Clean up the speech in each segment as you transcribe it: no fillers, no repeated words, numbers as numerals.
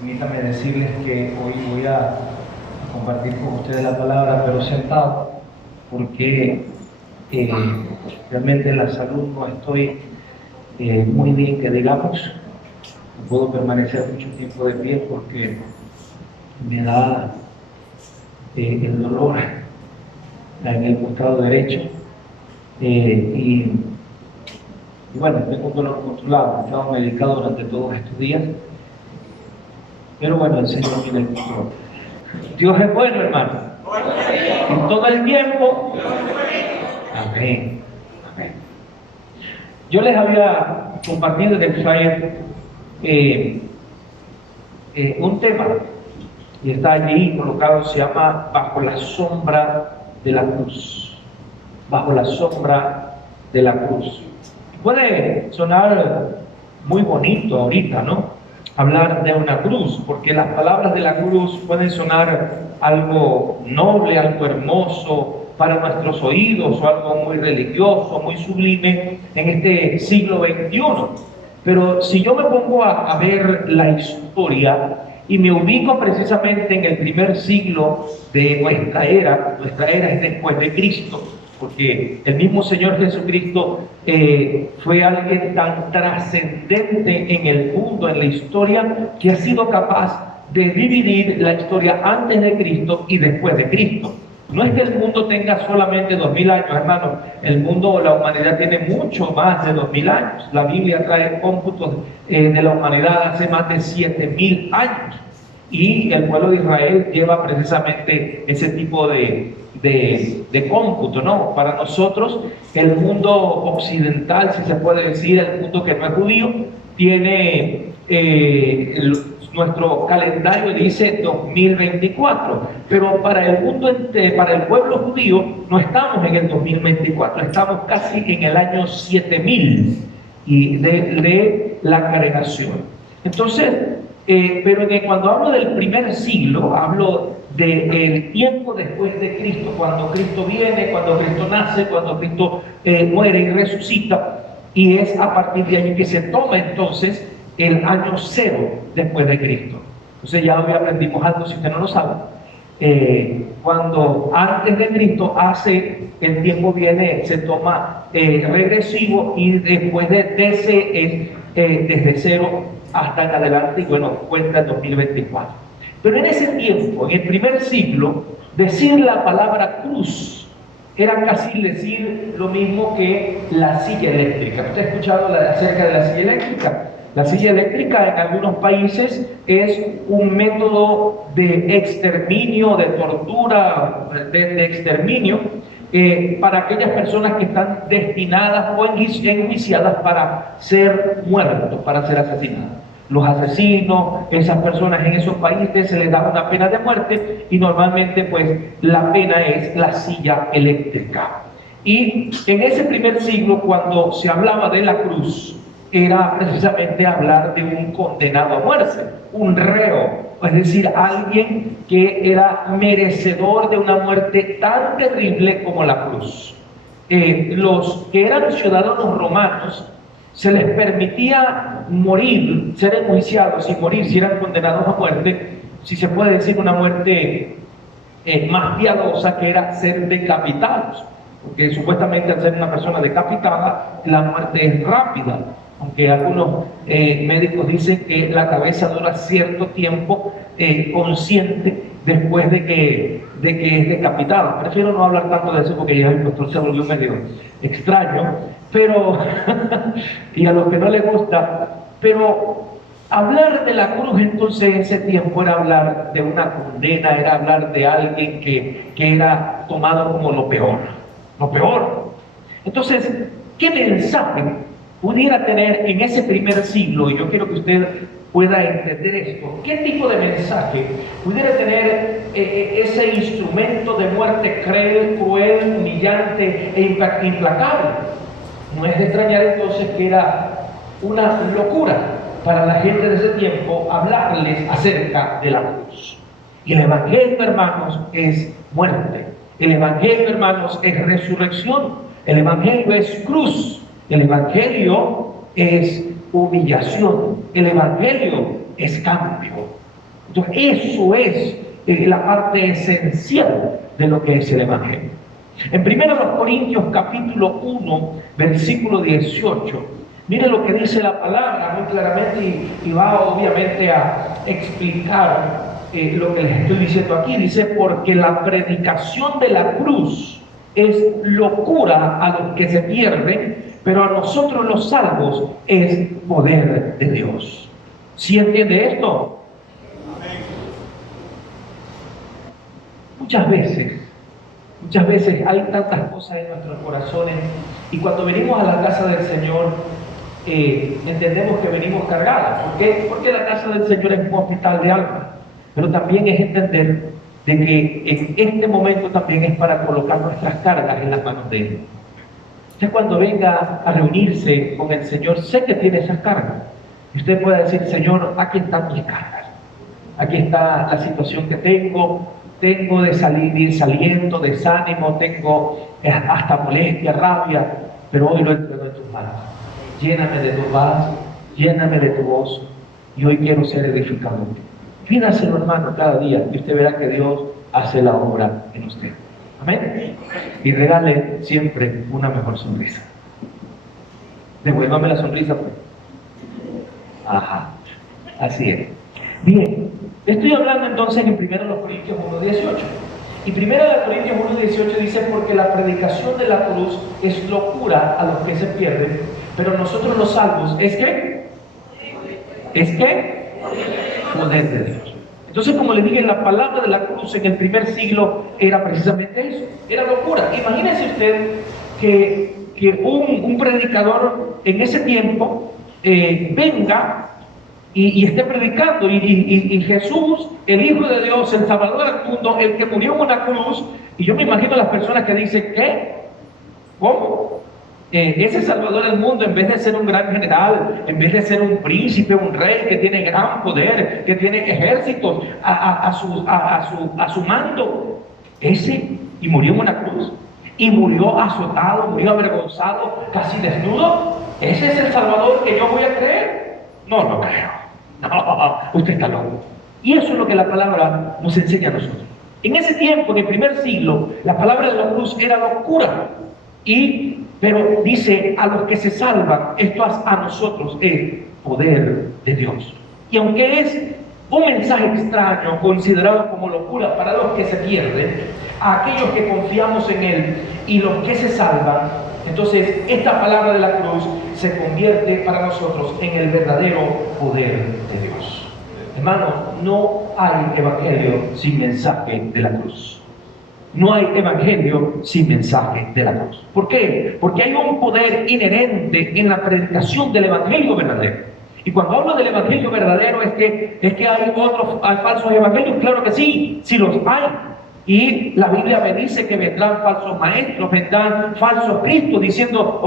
Permítanme decirles que hoy voy a compartir con ustedes la palabra, pero sentado, porque realmente en la salud no estoy muy bien, que digamos. No puedo permanecer mucho tiempo de pie porque me da el dolor en el costado derecho. Y bueno, tengo un dolor controlado, he estado medicado durante todos estos días. Pero bueno, el Señor tiene el control. Dios es bueno, hermano. En todo el tiempo. Amén. Amén. Yo les había compartido de Israel un tema, y está allí colocado, se llama Bajo la sombra de la cruz. Bajo la sombra de la cruz. Puede sonar muy bonito ahorita, ¿no? Hablar de una cruz, porque las palabras de la cruz pueden sonar algo noble, algo hermoso para nuestros oídos, o algo muy religioso, muy sublime en este siglo XXI. Pero si yo me pongo a ver la historia y me ubico precisamente en el primer siglo de nuestra era es después de Cristo, porque el mismo Señor Jesucristo fue alguien tan trascendente en el mundo, en la historia, que ha sido capaz de dividir la historia antes de Cristo y después de Cristo. No es que el mundo tenga solamente 2000 años, hermano. El mundo, la humanidad tiene mucho más de 2000 años. La Biblia trae cómputos de la humanidad hace más de 7000 años. Y el pueblo de Israel lleva precisamente ese tipo de cómputo, ¿no? Para nosotros, el mundo occidental, si se puede decir, el mundo que no es judío, tiene nuestro calendario dice 2024, pero para el mundo para el pueblo judío no estamos en el 2024, estamos casi en el año 7000 y de la creación. Entonces, pero cuando hablo del primer siglo, hablo del tiempo después de Cristo, cuando Cristo viene, cuando Cristo nace, cuando Cristo muere y resucita, y es a partir de ahí que se toma entonces el año 0 después de Cristo. Entonces ya hoy aprendimos algo, si usted no lo sabe. Cuando antes de Cristo el tiempo viene, se toma regresivo, y después de ese es desde 0 hasta en adelante, y bueno, cuenta el 2024. Pero en ese tiempo, en el primer siglo, decir la palabra cruz era casi decir lo mismo que la silla eléctrica. ¿Usted ha escuchado acerca de la silla eléctrica? La silla eléctrica en algunos países es un método de exterminio, de tortura, de exterminio, para aquellas personas que están destinadas o enjuiciadas para ser muertos, para ser asesinados. Los asesinos, esas personas en esos países se les da una pena de muerte, y normalmente pues la pena es la silla eléctrica. Y en ese primer siglo, cuando se hablaba de la cruz, era precisamente hablar de un condenado a muerte, un reo, es decir, alguien que era merecedor de una muerte tan terrible como la cruz. Los que eran ciudadanos romanos se les permitía morir, ser enjuiciados y morir si eran condenados a muerte, si se puede decir una muerte más piadosa, que era ser decapitados, porque supuestamente al ser una persona decapitada la muerte es rápida, aunque algunos médicos dicen que la cabeza dura cierto tiempo consciente después de que es decapitada. Prefiero no hablar tanto de eso porque ya el doctor se volvió medio extraño, pero y a los que no les gusta, pero hablar de la cruz entonces en ese tiempo era hablar de una condena, era hablar de alguien que era tomado como lo peor, lo peor. Entonces, ¿qué mensaje pudiera tener en ese primer siglo? Y yo quiero que usted pueda entender esto. ¿Qué tipo de mensaje pudiera tener ese instrumento de muerte cruel, humillante e implacable? No es de extrañar entonces que era una locura para la gente de ese tiempo hablarles acerca de la cruz. Y el evangelio, hermanos, es muerte. El evangelio, hermanos, es resurrección. El evangelio es cruz. El evangelio es humillación. El evangelio es cambio. Entonces, eso es la parte esencial de lo que es el Evangelio. En 1 Corintios capítulo 1, versículo 18, mire lo que dice la palabra muy claramente y va obviamente a explicar lo que les estoy diciendo aquí. Dice, porque la predicación de la cruz es locura a los que se pierden, pero a nosotros los salvos es poder de Dios. ¿Sí entiende esto? Muchas veces hay tantas cosas en nuestros corazones y cuando venimos a la casa del Señor entendemos que venimos cargados. ¿Por qué? Porque la casa del Señor es un hospital de alma, pero también es entender de que en este momento también es para colocar nuestras cargas en las manos de Él. Usted cuando venga a reunirse con el Señor, sé que tiene esas cargas. Y usted puede decir, Señor, aquí están mis cargas. Aquí está la situación que tengo desaliento, desánimo, tengo hasta molestia, rabia, pero hoy lo entrego en tus manos. Lléname de tu paz, lléname de tu gozo, y hoy quiero ser edificado. Pídaselo, hermano, cada día, y usted verá que Dios hace la obra en usted. Amén. Y regale siempre una mejor sonrisa. Devuélvame la sonrisa, pues. Ajá, así es. Bien, estoy hablando entonces en 1 Corintios 1:18. Y 1 Corintios 1:18 dice, porque la predicación de la cruz es locura a los que se pierden, pero nosotros los salvos, ¿es qué? ¿Es qué? Poder de Dios. Entonces, como les dije, la palabra de la cruz en el primer siglo era precisamente eso, era locura. Imagínense usted que un predicador en ese tiempo venga y esté predicando y Jesús, el Hijo de Dios, el Salvador del mundo, el que murió en una cruz, y yo me imagino a las personas que dicen, ¿qué? ¿Cómo? Ese Salvador del mundo, en vez de ser un gran general, en vez de ser un príncipe, un rey que tiene gran poder, que tiene ejércitos a su mando, y murió en una cruz, y murió azotado, murió avergonzado, casi desnudo. ¿Ese es el Salvador que yo voy a creer? No, no creo. No, usted está loco. Y eso es lo que la palabra nos enseña a nosotros. En ese tiempo, en el primer siglo, la palabra de la cruz era locura. Pero dice, a los que se salvan, esto a nosotros es poder de Dios. Y aunque es un mensaje extraño, considerado como locura para los que se pierden, a aquellos que confiamos en Él y los que se salvan, entonces esta palabra de la cruz se convierte para nosotros en el verdadero poder de Dios. Hermano, no hay evangelio sin mensaje de la cruz. No hay evangelio sin mensaje de la cruz. ¿Por qué? Porque hay un poder inherente en la predicación del evangelio verdadero. Y cuando hablo del evangelio verdadero es que hay falsos evangelios. Claro que sí, sí los hay. Y la Biblia me dice que vendrán falsos maestros, vendrán falsos cristos, diciendo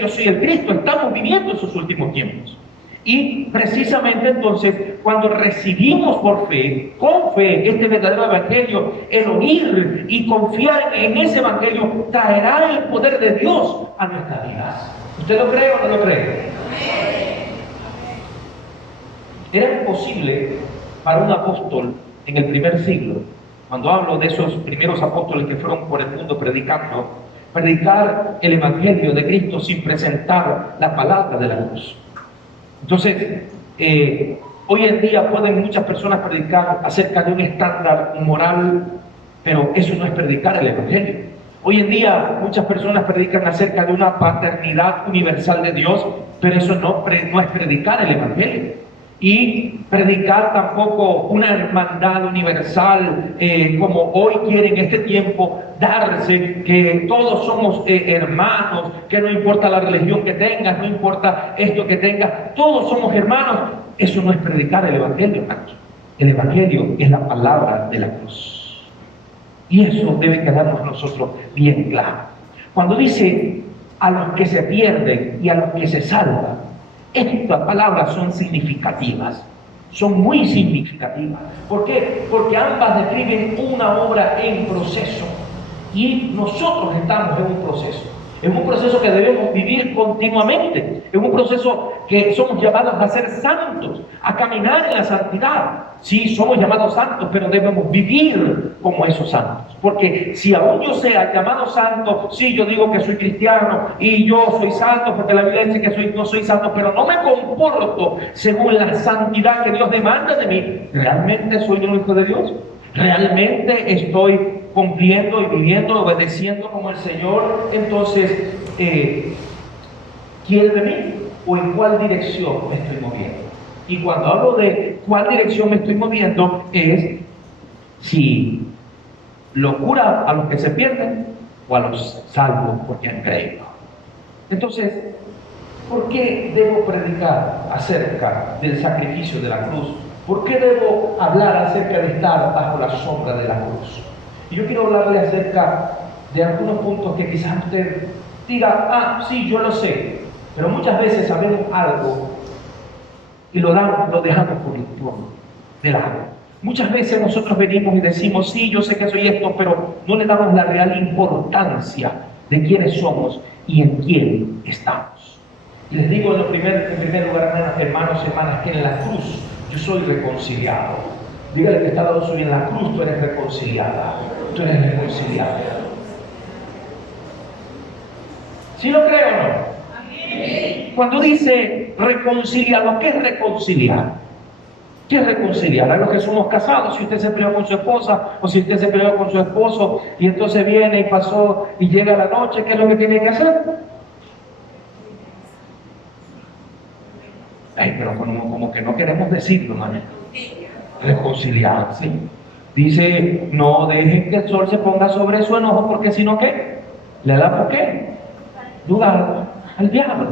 yo soy el Cristo. Estamos viviendo esos últimos tiempos. Y precisamente entonces, cuando recibimos por fe, con fe, este verdadero evangelio, el oír y confiar en ese evangelio traerá el poder de Dios a nuestras vidas. ¿Usted lo cree o no lo cree? Era imposible para un apóstol en el primer siglo, cuando hablo de esos primeros apóstoles que fueron por el mundo predicando, predicar el evangelio de Cristo sin presentar la palabra de la cruz. Entonces, hoy en día pueden muchas personas predicar acerca de un estándar moral, pero eso no es predicar el evangelio. Hoy en día muchas personas predican acerca de una paternidad universal de Dios, pero eso no es predicar el evangelio. Y predicar tampoco una hermandad universal como hoy quiere en este tiempo darse, que todos somos hermanos, que no importa la religión que tengas, no importa esto que tengas, todos somos hermanos. Eso no es predicar el evangelio, hermanos. El evangelio es la palabra de la cruz. Y eso debe quedarnos a nosotros bien claro. Cuando dice a los que se pierden y a los que se salvan, estas palabras son significativas, son muy significativas. ¿Por qué? Porque ambas describen una obra en proceso y nosotros estamos en un proceso. Es un proceso que debemos vivir continuamente. Es un proceso que somos llamados a ser santos, a caminar en la santidad. Sí, somos llamados santos, pero debemos vivir como esos santos. Porque si aún yo sea llamado santo, sí, yo digo que soy cristiano y yo soy santo, porque la Biblia dice que no soy santo, pero no me comporto según la santidad que Dios demanda de mí. ¿Realmente soy un hijo de Dios? ¿Realmente estoy cumpliendo y viviendo, obedeciendo como el Señor entonces quiere de mí? ¿O en cuál dirección me estoy moviendo? Y cuando hablo de cuál dirección me estoy moviendo, es si locura a los que se pierden o a los salvos porque han creído. Entonces, ¿por qué debo predicar acerca del sacrificio de la cruz? ¿Por qué debo hablar acerca de estar bajo la sombra de la cruz? Y yo quiero hablarle acerca de algunos puntos que quizás usted diga, sí, yo lo sé, pero muchas veces sabemos algo y lo dejamos por de lado. Muchas veces nosotros venimos y decimos, sí, yo sé que soy esto, pero no le damos la real importancia de quiénes somos y en quién estamos. Y les digo en primer lugar, hermanos y hermanas, que en la cruz yo soy reconciliado. Dígale que está dado suyo, en la cruz tú eres reconciliada. Tú eres reconciliado. ¿Sí lo creo o no? Amén. Cuando dice reconciliado, ¿qué es reconciliar? ¿Qué es reconciliar? A los que somos casados, si usted se peleó con su esposa o si usted se peleó con su esposo y entonces viene y pasó y llega la noche, ¿qué es lo que tiene que hacer? Pero como que no queremos decirlo, hermano. Reconciliarse. Dice, no dejen que el sol se ponga sobre su enojo, porque si no, ¿qué? Le da por qué lugar al diablo.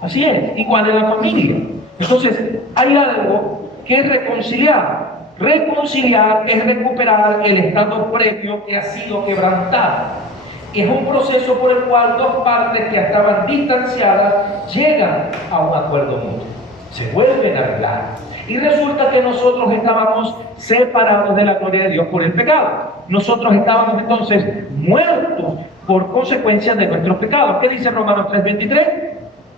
Así es, igual en la familia. Entonces, hay algo que es reconciliar. Reconciliar es recuperar el estado previo que ha sido quebrantado. Es un proceso por el cual dos partes que estaban distanciadas llegan a un acuerdo mutuo. Se vuelven a hablar. Y resulta que nosotros estábamos separados de la gloria de Dios por el pecado. Nosotros estábamos entonces muertos por consecuencia de nuestros pecados. ¿Qué dice Romanos 3:23?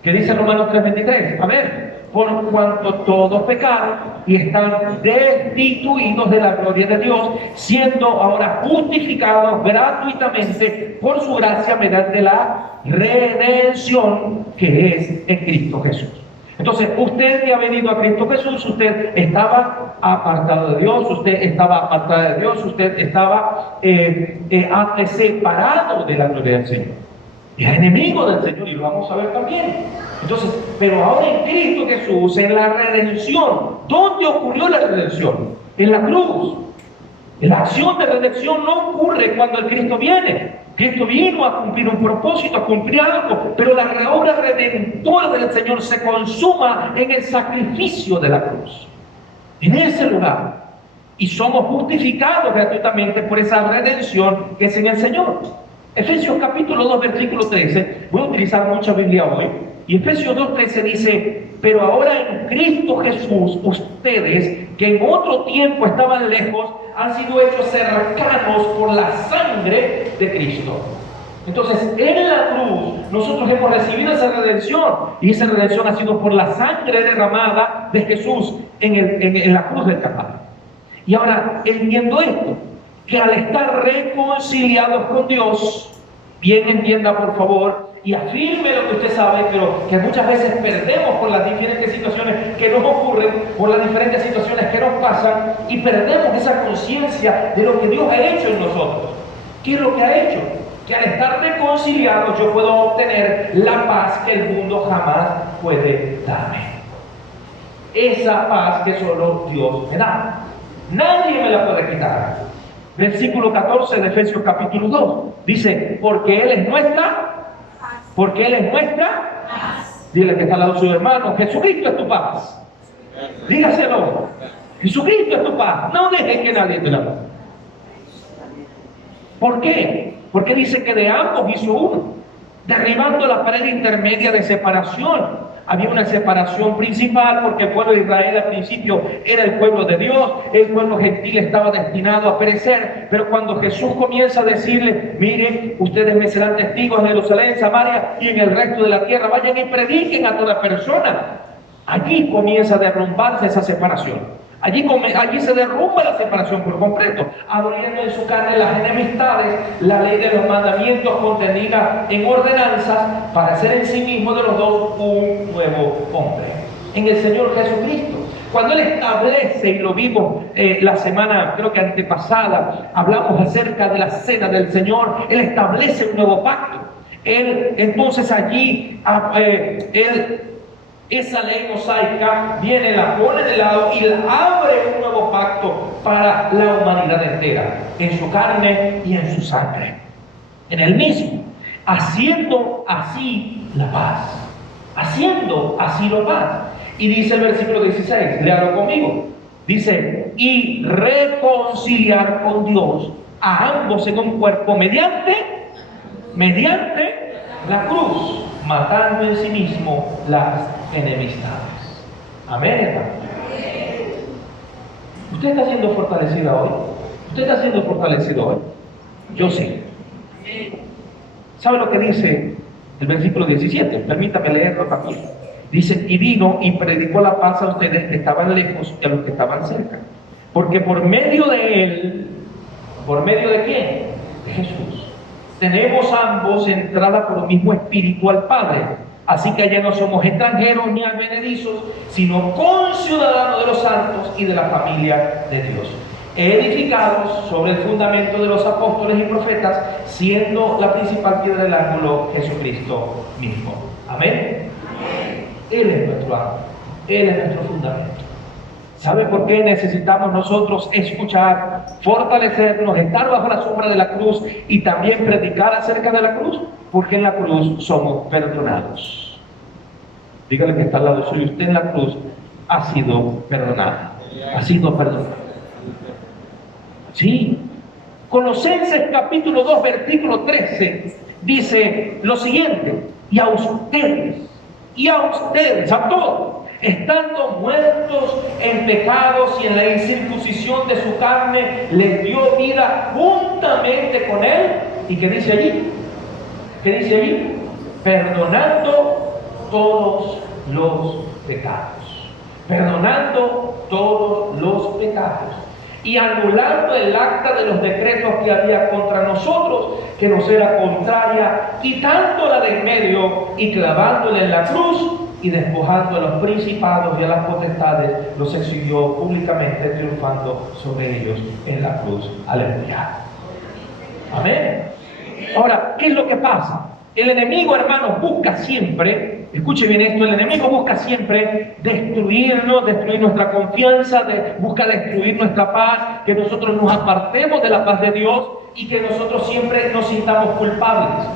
¿Qué dice Romanos 3:23? A ver, por cuanto todos pecaron y están destituidos de la gloria de Dios, siendo ahora justificados gratuitamente por su gracia mediante la redención que es en Cristo Jesús. Entonces, usted que ha venido a Cristo Jesús, usted estaba apartado de Dios, usted estaba apartada de Dios, usted estaba separado de la gloria del Señor. Era enemigo del Señor y lo vamos a ver también. Entonces, pero ahora en Cristo Jesús, en la redención, ¿dónde ocurrió la redención? En la cruz. La acción de redención no ocurre cuando el Cristo viene. Cristo vino a cumplir un propósito, a cumplir algo, pero la obra redentora del Señor se consuma en el sacrificio de la cruz. En ese lugar. Y somos justificados gratuitamente por esa redención que es en el Señor. Efesios capítulo 2, versículo 13. Voy a utilizar mucha Biblia hoy. Y Efesios 2:13 dice, pero ahora en Cristo Jesús, ustedes que en otro tiempo estaban lejos, han sido hechos cercanos por la sangre de Cristo. Entonces, en la cruz, nosotros hemos recibido esa redención. Y esa redención ha sido por la sangre derramada de Jesús en la cruz del Calvario. Y ahora, entiendo esto, que al estar reconciliados con Dios, bien entienda por favor, y afirme lo que usted sabe, pero que muchas veces perdemos por las diferentes situaciones que nos ocurren, por las diferentes situaciones que nos pasan, y perdemos esa conciencia de lo que Dios ha hecho en nosotros. ¿Qué es lo que ha hecho? Que al estar reconciliados yo puedo obtener la paz que el mundo jamás puede darme. Esa paz que solo Dios me da. Nadie me la puede quitar. Versículo 14 de Efesios capítulo 2 dice, porque Él es nuestra paz. Dile que está al lado de su hermano, Jesucristo es tu paz. Dígaselo, Jesucristo es tu paz. No dejes que nadie te la ponga. ¿Por qué? Porque dice que de ambos hizo uno, derribando la pared intermedia de separación, Había una separación principal porque el pueblo de Israel al principio era el pueblo de Dios, el pueblo gentil estaba destinado a perecer, pero cuando Jesús comienza a decirle, miren, ustedes me serán testigos en Jerusalén, Samaria y en el resto de la tierra, vayan y prediquen a toda persona. Allí comienza a derrumbarse esa separación. Allí se derrumba la separación por completo, aboliendo en su carne las enemistades, la ley de los mandamientos contenida en ordenanzas, para hacer en sí mismo de los dos un nuevo hombre, en el Señor Jesucristo. Cuando Él establece, y lo vimos la semana, creo que antepasada, hablamos acerca de la cena del Señor, Él establece un nuevo pacto. Él, entonces allí, esa ley mosaica viene, la pone de lado y la abre un nuevo pacto para la humanidad entera, en su carne y en su sangre, en Él mismo, haciendo así la paz. Haciendo así la paz. Y dice el versículo 16, léalo conmigo. Dice, y reconciliar con Dios a ambos en un cuerpo mediante la cruz, matando en sí mismo las enemistades. Amén, hermano. ¿Usted está siendo fortalecida hoy? ¿Usted está siendo fortalecido hoy? Yo sí. ¿Sabe lo que dice el versículo 17? Permítame leerlo también. Dice, y vino y predicó la paz a ustedes que estaban lejos y a los que estaban cerca. Porque por medio de Él, ¿por medio de quién? De Jesús. Tenemos ambos entrada por el mismo Espíritu al Padre. Así que ya no somos extranjeros ni advenedizos, sino conciudadanos de los santos y de la familia de Dios, edificados sobre el fundamento de los apóstoles y profetas, siendo la principal piedra del ángulo Jesucristo mismo. Amén. Él es nuestro ángulo, Él es nuestro fundamento. ¿Sabe por qué necesitamos nosotros escuchar, fortalecernos, estar bajo la sombra de la cruz y también predicar acerca de la cruz? Porque en la cruz somos perdonados. Dígale que está al lado suyo, usted en la cruz ha sido perdonado. Ha sido perdonado. Sí. Colosenses capítulo 2, versículo 13, dice lo siguiente, y a ustedes, a todos, estando muertos en pecados y en la incircuncisión de su carne, les dio vida juntamente con Él. ¿Y qué dice allí? ¿Qué dice allí? Perdonando todos los pecados. Perdonando todos los pecados. Y anulando el acta de los decretos que había contra nosotros, que nos era contraria, quitándola de en medio y clavándola en la cruz, y despojando a los principados y a las potestades, los exhibió públicamente, triunfando sobre ellos en la cruz. Aleluya. Amén. Ahora, ¿qué es lo que pasa? El enemigo, hermanos, busca siempre, escuche bien esto, el enemigo busca siempre destruirnos, destruir nuestra confianza, busca destruir nuestra paz, que nosotros nos apartemos de la paz de Dios y que nosotros siempre nos sintamos culpables.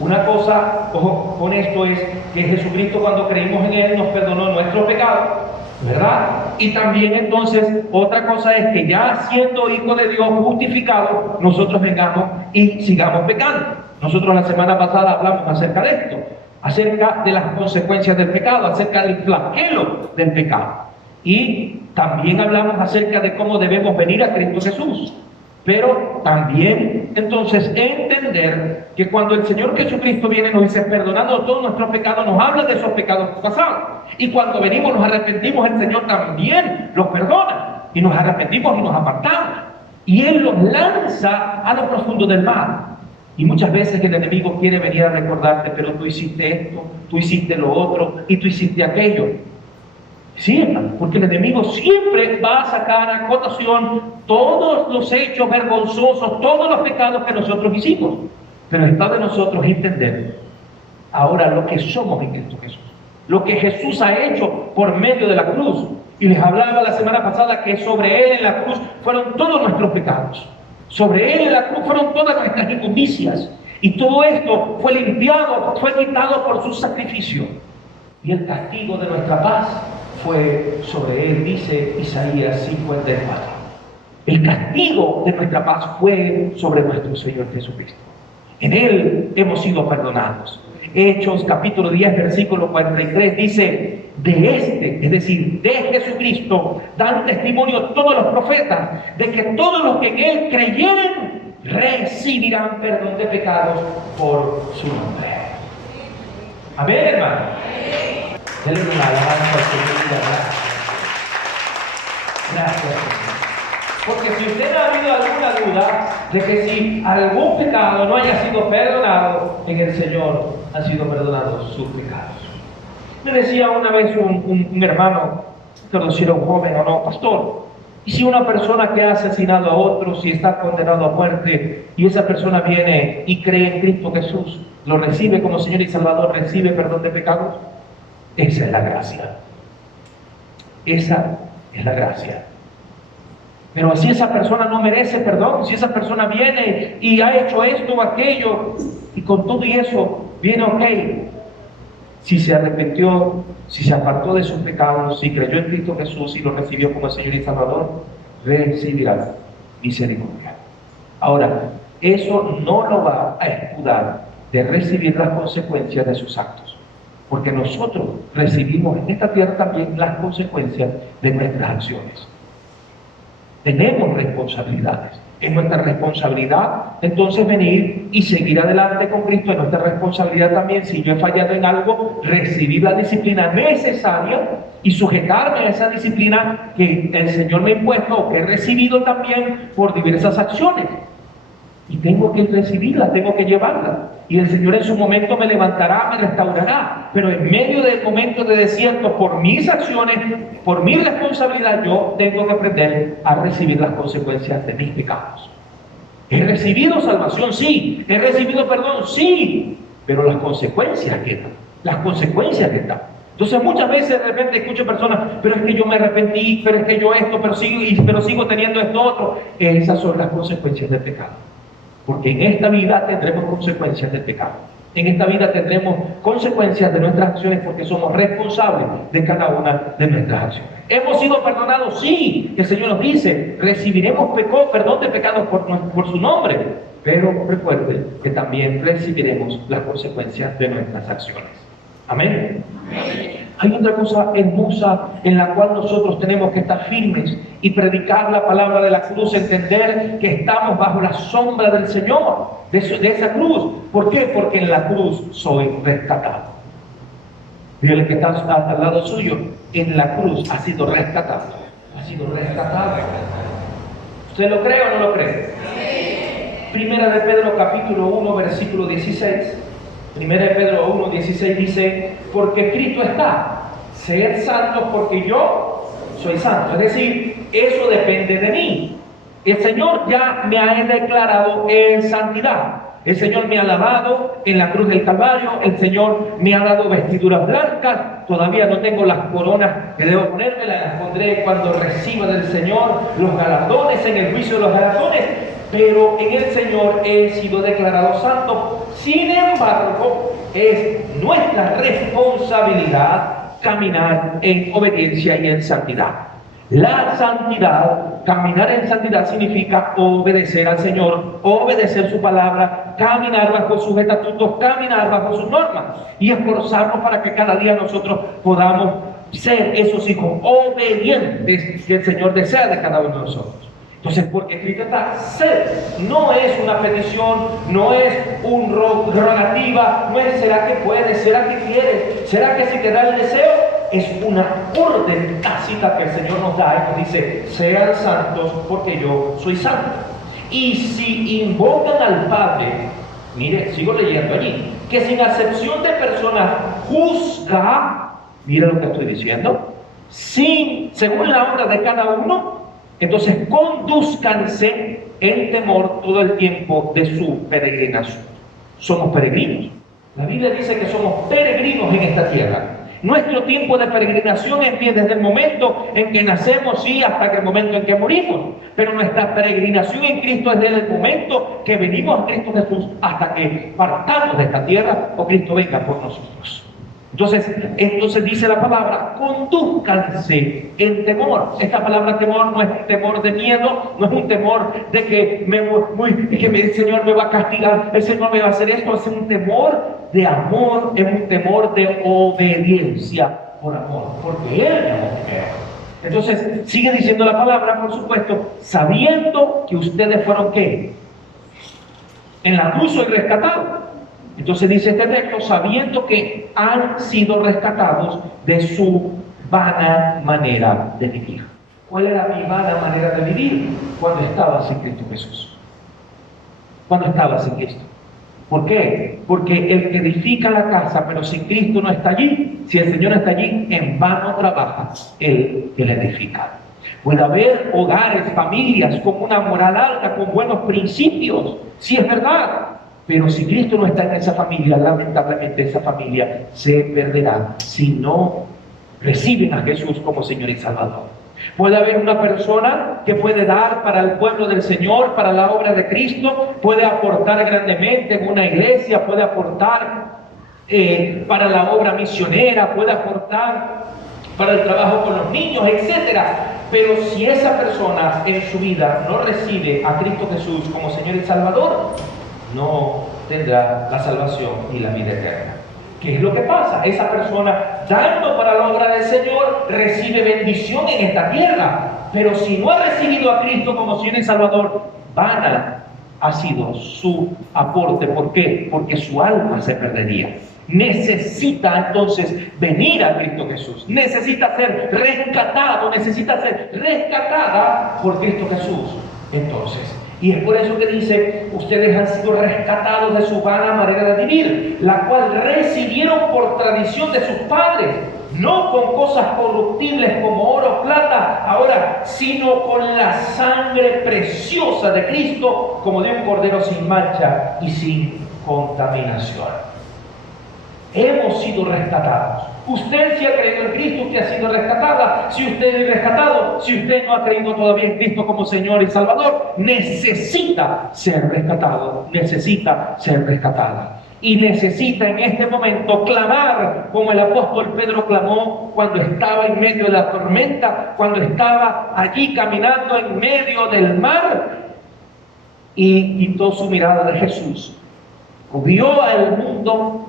Una cosa, ojo con esto, es que Jesucristo, cuando creímos en Él, nos perdonó nuestros pecados, ¿verdad? Y también entonces otra cosa es que ya siendo hijos de Dios justificados, nosotros vengamos y sigamos pecando. Nosotros la semana pasada hablamos acerca de esto, acerca de las consecuencias del pecado, acerca del flagelo del pecado. Y también hablamos acerca de cómo debemos venir a Cristo Jesús. Pero también entonces entender que cuando el Señor Jesucristo viene y nos dice perdonando todos nuestros pecados, nos habla de esos pecados pasados. Y cuando venimos nos arrepentimos, el Señor también los perdona. Y nos arrepentimos y nos apartamos. Y Él los lanza a lo profundo del mar. Y muchas veces el enemigo quiere venir a recordarte, pero tú hiciste esto, tú hiciste lo otro y tú hiciste aquello. Sí, hermano, porque el enemigo siempre va a sacar a colación todos los hechos vergonzosos, todos los pecados que nosotros hicimos. Pero está de nosotros entender ahora lo que somos en Cristo Jesús, lo que Jesús ha hecho por medio de la cruz. Y les hablaba la semana pasada que sobre Él en la cruz fueron todos nuestros pecados. Sobre Él en la cruz fueron todas nuestras injusticias. Y todo esto fue limpiado, fue quitado por su sacrificio. Y el castigo de nuestra paz fue sobre Él, dice Isaías 54. El castigo de nuestra paz fue sobre nuestro Señor Jesucristo. En Él hemos sido perdonados. Hechos capítulo 10, versículo 43, dice: de este, es decir, de Jesucristo, dan testimonio todos los profetas, de que todos los que en él creyeren recibirán perdón de pecados por su nombre. Amén, hermano. Denle una alabanza al Señor. Gracias. Porque si usted ha habido alguna duda de que si algún pecado no haya sido perdonado, en el Señor han sido perdonados sus pecados. Me decía una vez un hermano, no sé si era un joven o no, pastor, y si una persona que ha asesinado a otros y está condenado a muerte, y esa persona viene y cree en Cristo Jesús, lo recibe como Señor y Salvador, recibe perdón de pecados. Esa es la gracia. Esa es la gracia. Pero si esa persona no merece perdón, si esa persona viene y ha hecho esto o aquello, y con todo y eso viene, ok, si se arrepintió, si se apartó de sus pecados, si creyó en Cristo Jesús y lo recibió como Señor y Salvador, recibirá misericordia. Ahora, eso no lo va a escudar de recibir las consecuencias de sus actos, porque nosotros recibimos en esta tierra también las consecuencias de nuestras acciones. Tenemos responsabilidades. Es nuestra responsabilidad entonces venir y seguir adelante con Cristo. Es nuestra responsabilidad también, si yo he fallado en algo, recibir la disciplina necesaria y sujetarme a esa disciplina que el Señor me ha impuesto o que he recibido también por diversas acciones. Y tengo que recibirla, tengo que llevarla. Y el Señor en su momento me levantará, me restaurará. Pero en medio del momento de desierto, por mis acciones, por mi responsabilidad, yo tengo que aprender a recibir las consecuencias de mis pecados. He recibido salvación, sí. He recibido perdón, sí. Pero las consecuencias quedan. Las consecuencias quedan. Entonces muchas veces de repente escucho personas, pero es que yo me arrepentí, pero es que yo esto, pero sigo teniendo esto otro. Esas son las consecuencias del pecado. Porque en esta vida tendremos consecuencias del pecado. En esta vida tendremos consecuencias de nuestras acciones porque somos responsables de cada una de nuestras acciones. ¿Hemos sido perdonados? Sí. El Señor nos dice, recibiremos perdón de pecados por su nombre. Pero recuerden que también recibiremos las consecuencias de nuestras acciones. Amén. Hay otra cosa hermosa en la cual nosotros tenemos que estar firmes y predicar la palabra de la cruz, entender que estamos bajo la sombra del Señor, de esa cruz. ¿Por qué? Porque en la cruz soy rescatado. Dígale que está al lado suyo, en la cruz ha sido rescatado. Ha sido rescatado. ¿Usted lo cree o no lo cree? Primera de Pedro capítulo 1 versículo 16. Primera de Pedro 1, 16 dice, porque Cristo está, sed santos porque yo soy santo. Es decir, eso depende de mí. El Señor ya me ha declarado en santidad. El Señor me ha lavado en la cruz del Calvario. El Señor me ha dado vestiduras blancas. Todavía no tengo las coronas que debo ponerme, las pondré cuando reciba del Señor los galardones, en el juicio de los galardones. Pero en el Señor he sido declarado santo. Sin embargo, es nuestra responsabilidad caminar en obediencia y en santidad. La santidad, caminar en santidad significa obedecer al Señor, obedecer su palabra, caminar bajo sus estatutos, caminar bajo sus normas y esforzarnos para que cada día nosotros podamos ser esos hijos obedientes que el Señor desea de cada uno de nosotros. Entonces, porque Cristo está, sed, no es una petición, no es un rogativa, no es será que puedes, será que quieres, será que si te da el deseo, es una orden tácita que el Señor nos da y nos dice, sean santos porque yo soy santo. Y si invocan al Padre, mire, sigo leyendo allí, que sin acepción de personas juzga, mire lo que estoy diciendo, según la obra de cada uno. Entonces, condúzcanse en temor todo el tiempo de su peregrinación. Somos peregrinos. La Biblia dice que somos peregrinos en esta tierra. Nuestro tiempo de peregrinación empieza desde el momento en que nacemos y hasta el momento en que morimos. Pero nuestra peregrinación en Cristo es desde el momento que venimos a Cristo Jesús hasta que partamos de esta tierra o Cristo venga por nosotros. Entonces dice la palabra, condúzcanse en temor. Esta palabra temor no es un temor de miedo, no es un temor de que el Señor me va a castigar, el Señor me va a hacer esto. Es un temor de amor, es un temor de obediencia por amor, porque Él me amó primero. Entonces sigue diciendo la palabra, por supuesto, sabiendo que ustedes fueron ¿qué? En la cruz soy rescatado. Entonces dice este texto, sabiendo que han sido rescatados de su vana manera de vivir. ¿Cuál era mi vana manera de vivir? Cuando estaba sin Cristo Jesús. Cuando estaba sin Cristo. ¿Por qué? Porque el que edifica la casa, pero si Cristo no está allí, si el Señor no está allí, en vano trabaja el que la edifica. Puede haber hogares, familias con una moral alta, con buenos principios, sí es verdad. Pero si Cristo no está en esa familia, lamentablemente esa familia se perderá si no reciben a Jesús como Señor y Salvador. Puede haber una persona que puede dar para el pueblo del Señor, para la obra de Cristo, puede aportar grandemente en una iglesia, puede aportar para la obra misionera, puede aportar para el trabajo con los niños, etc. Pero si esa persona en su vida no recibe a Cristo Jesús como Señor y Salvador, no tendrá la salvación ni la vida eterna. ¿Qué es lo que pasa? Esa persona, dando para la obra del Señor, recibe bendición en esta tierra. Pero si no ha recibido a Cristo como Señor y Salvador, vana ha sido su aporte. ¿Por qué? Porque su alma se perdería. Necesita entonces venir a Cristo Jesús. Necesita ser rescatado, necesita ser rescatada por Cristo Jesús. Entonces, y es por eso que dice, ustedes han sido rescatados de su vana manera de vivir, la cual recibieron por tradición de sus padres, no con cosas corruptibles como oro o plata, ahora, sino con la sangre preciosa de Cristo, como de un cordero sin mancha y sin contaminación. Hemos sido rescatados. Usted si ha creído en Cristo, usted ha sido rescatada. Si usted es rescatado, si usted no ha creído todavía en Cristo como Señor y Salvador, necesita ser rescatado, necesita ser rescatada. Y necesita en este momento clamar como el apóstol Pedro clamó cuando estaba en medio de la tormenta, cuando estaba allí caminando en medio del mar y quitó su mirada de Jesús. Vio al mundo,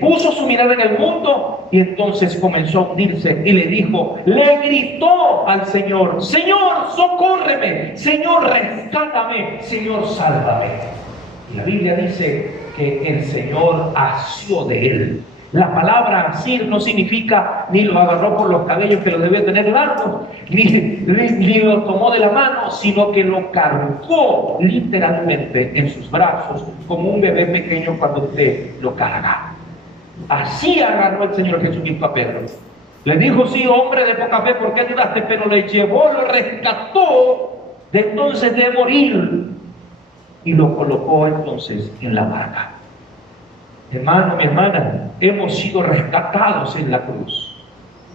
puso su mirada en el mundo y entonces comenzó a hundirse y le dijo, le gritó al Señor, Señor, socórreme, Señor, rescátame, Señor, sálvame. Y la Biblia dice que el Señor asió de él. La palabra asir no significa ni lo agarró por los cabellos que lo debía tener largos, ni lo tomó de la mano, sino que lo cargó literalmente en sus brazos, como un bebé pequeño cuando usted lo carga. Así agarró el Señor Jesucristo a Pedro. Le dijo, sí, hombre de poca fe, ¿por qué ayudaste? Pero le llevó, lo rescató de entonces de morir y lo colocó entonces en la barca. Hermano, mi hermana, hemos sido rescatados en la cruz.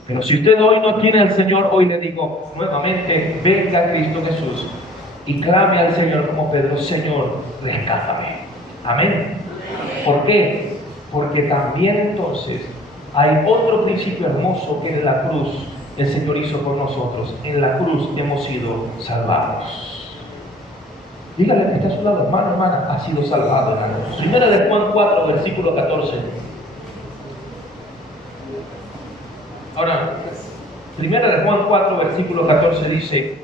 Pero si usted hoy no tiene al Señor, hoy le digo nuevamente, venga a Cristo Jesús y clame al Señor como Pedro, Señor, rescátame. Amén. ¿Por qué? Porque también entonces hay otro principio hermoso que en la cruz el Señor hizo por nosotros. En la cruz hemos sido salvados. Dígale que está a su lado, hermano, hermana, ha sido salvado, hermano. Primera de Juan 4, versículo 14. Ahora, Primera de Juan 4, versículo 14 dice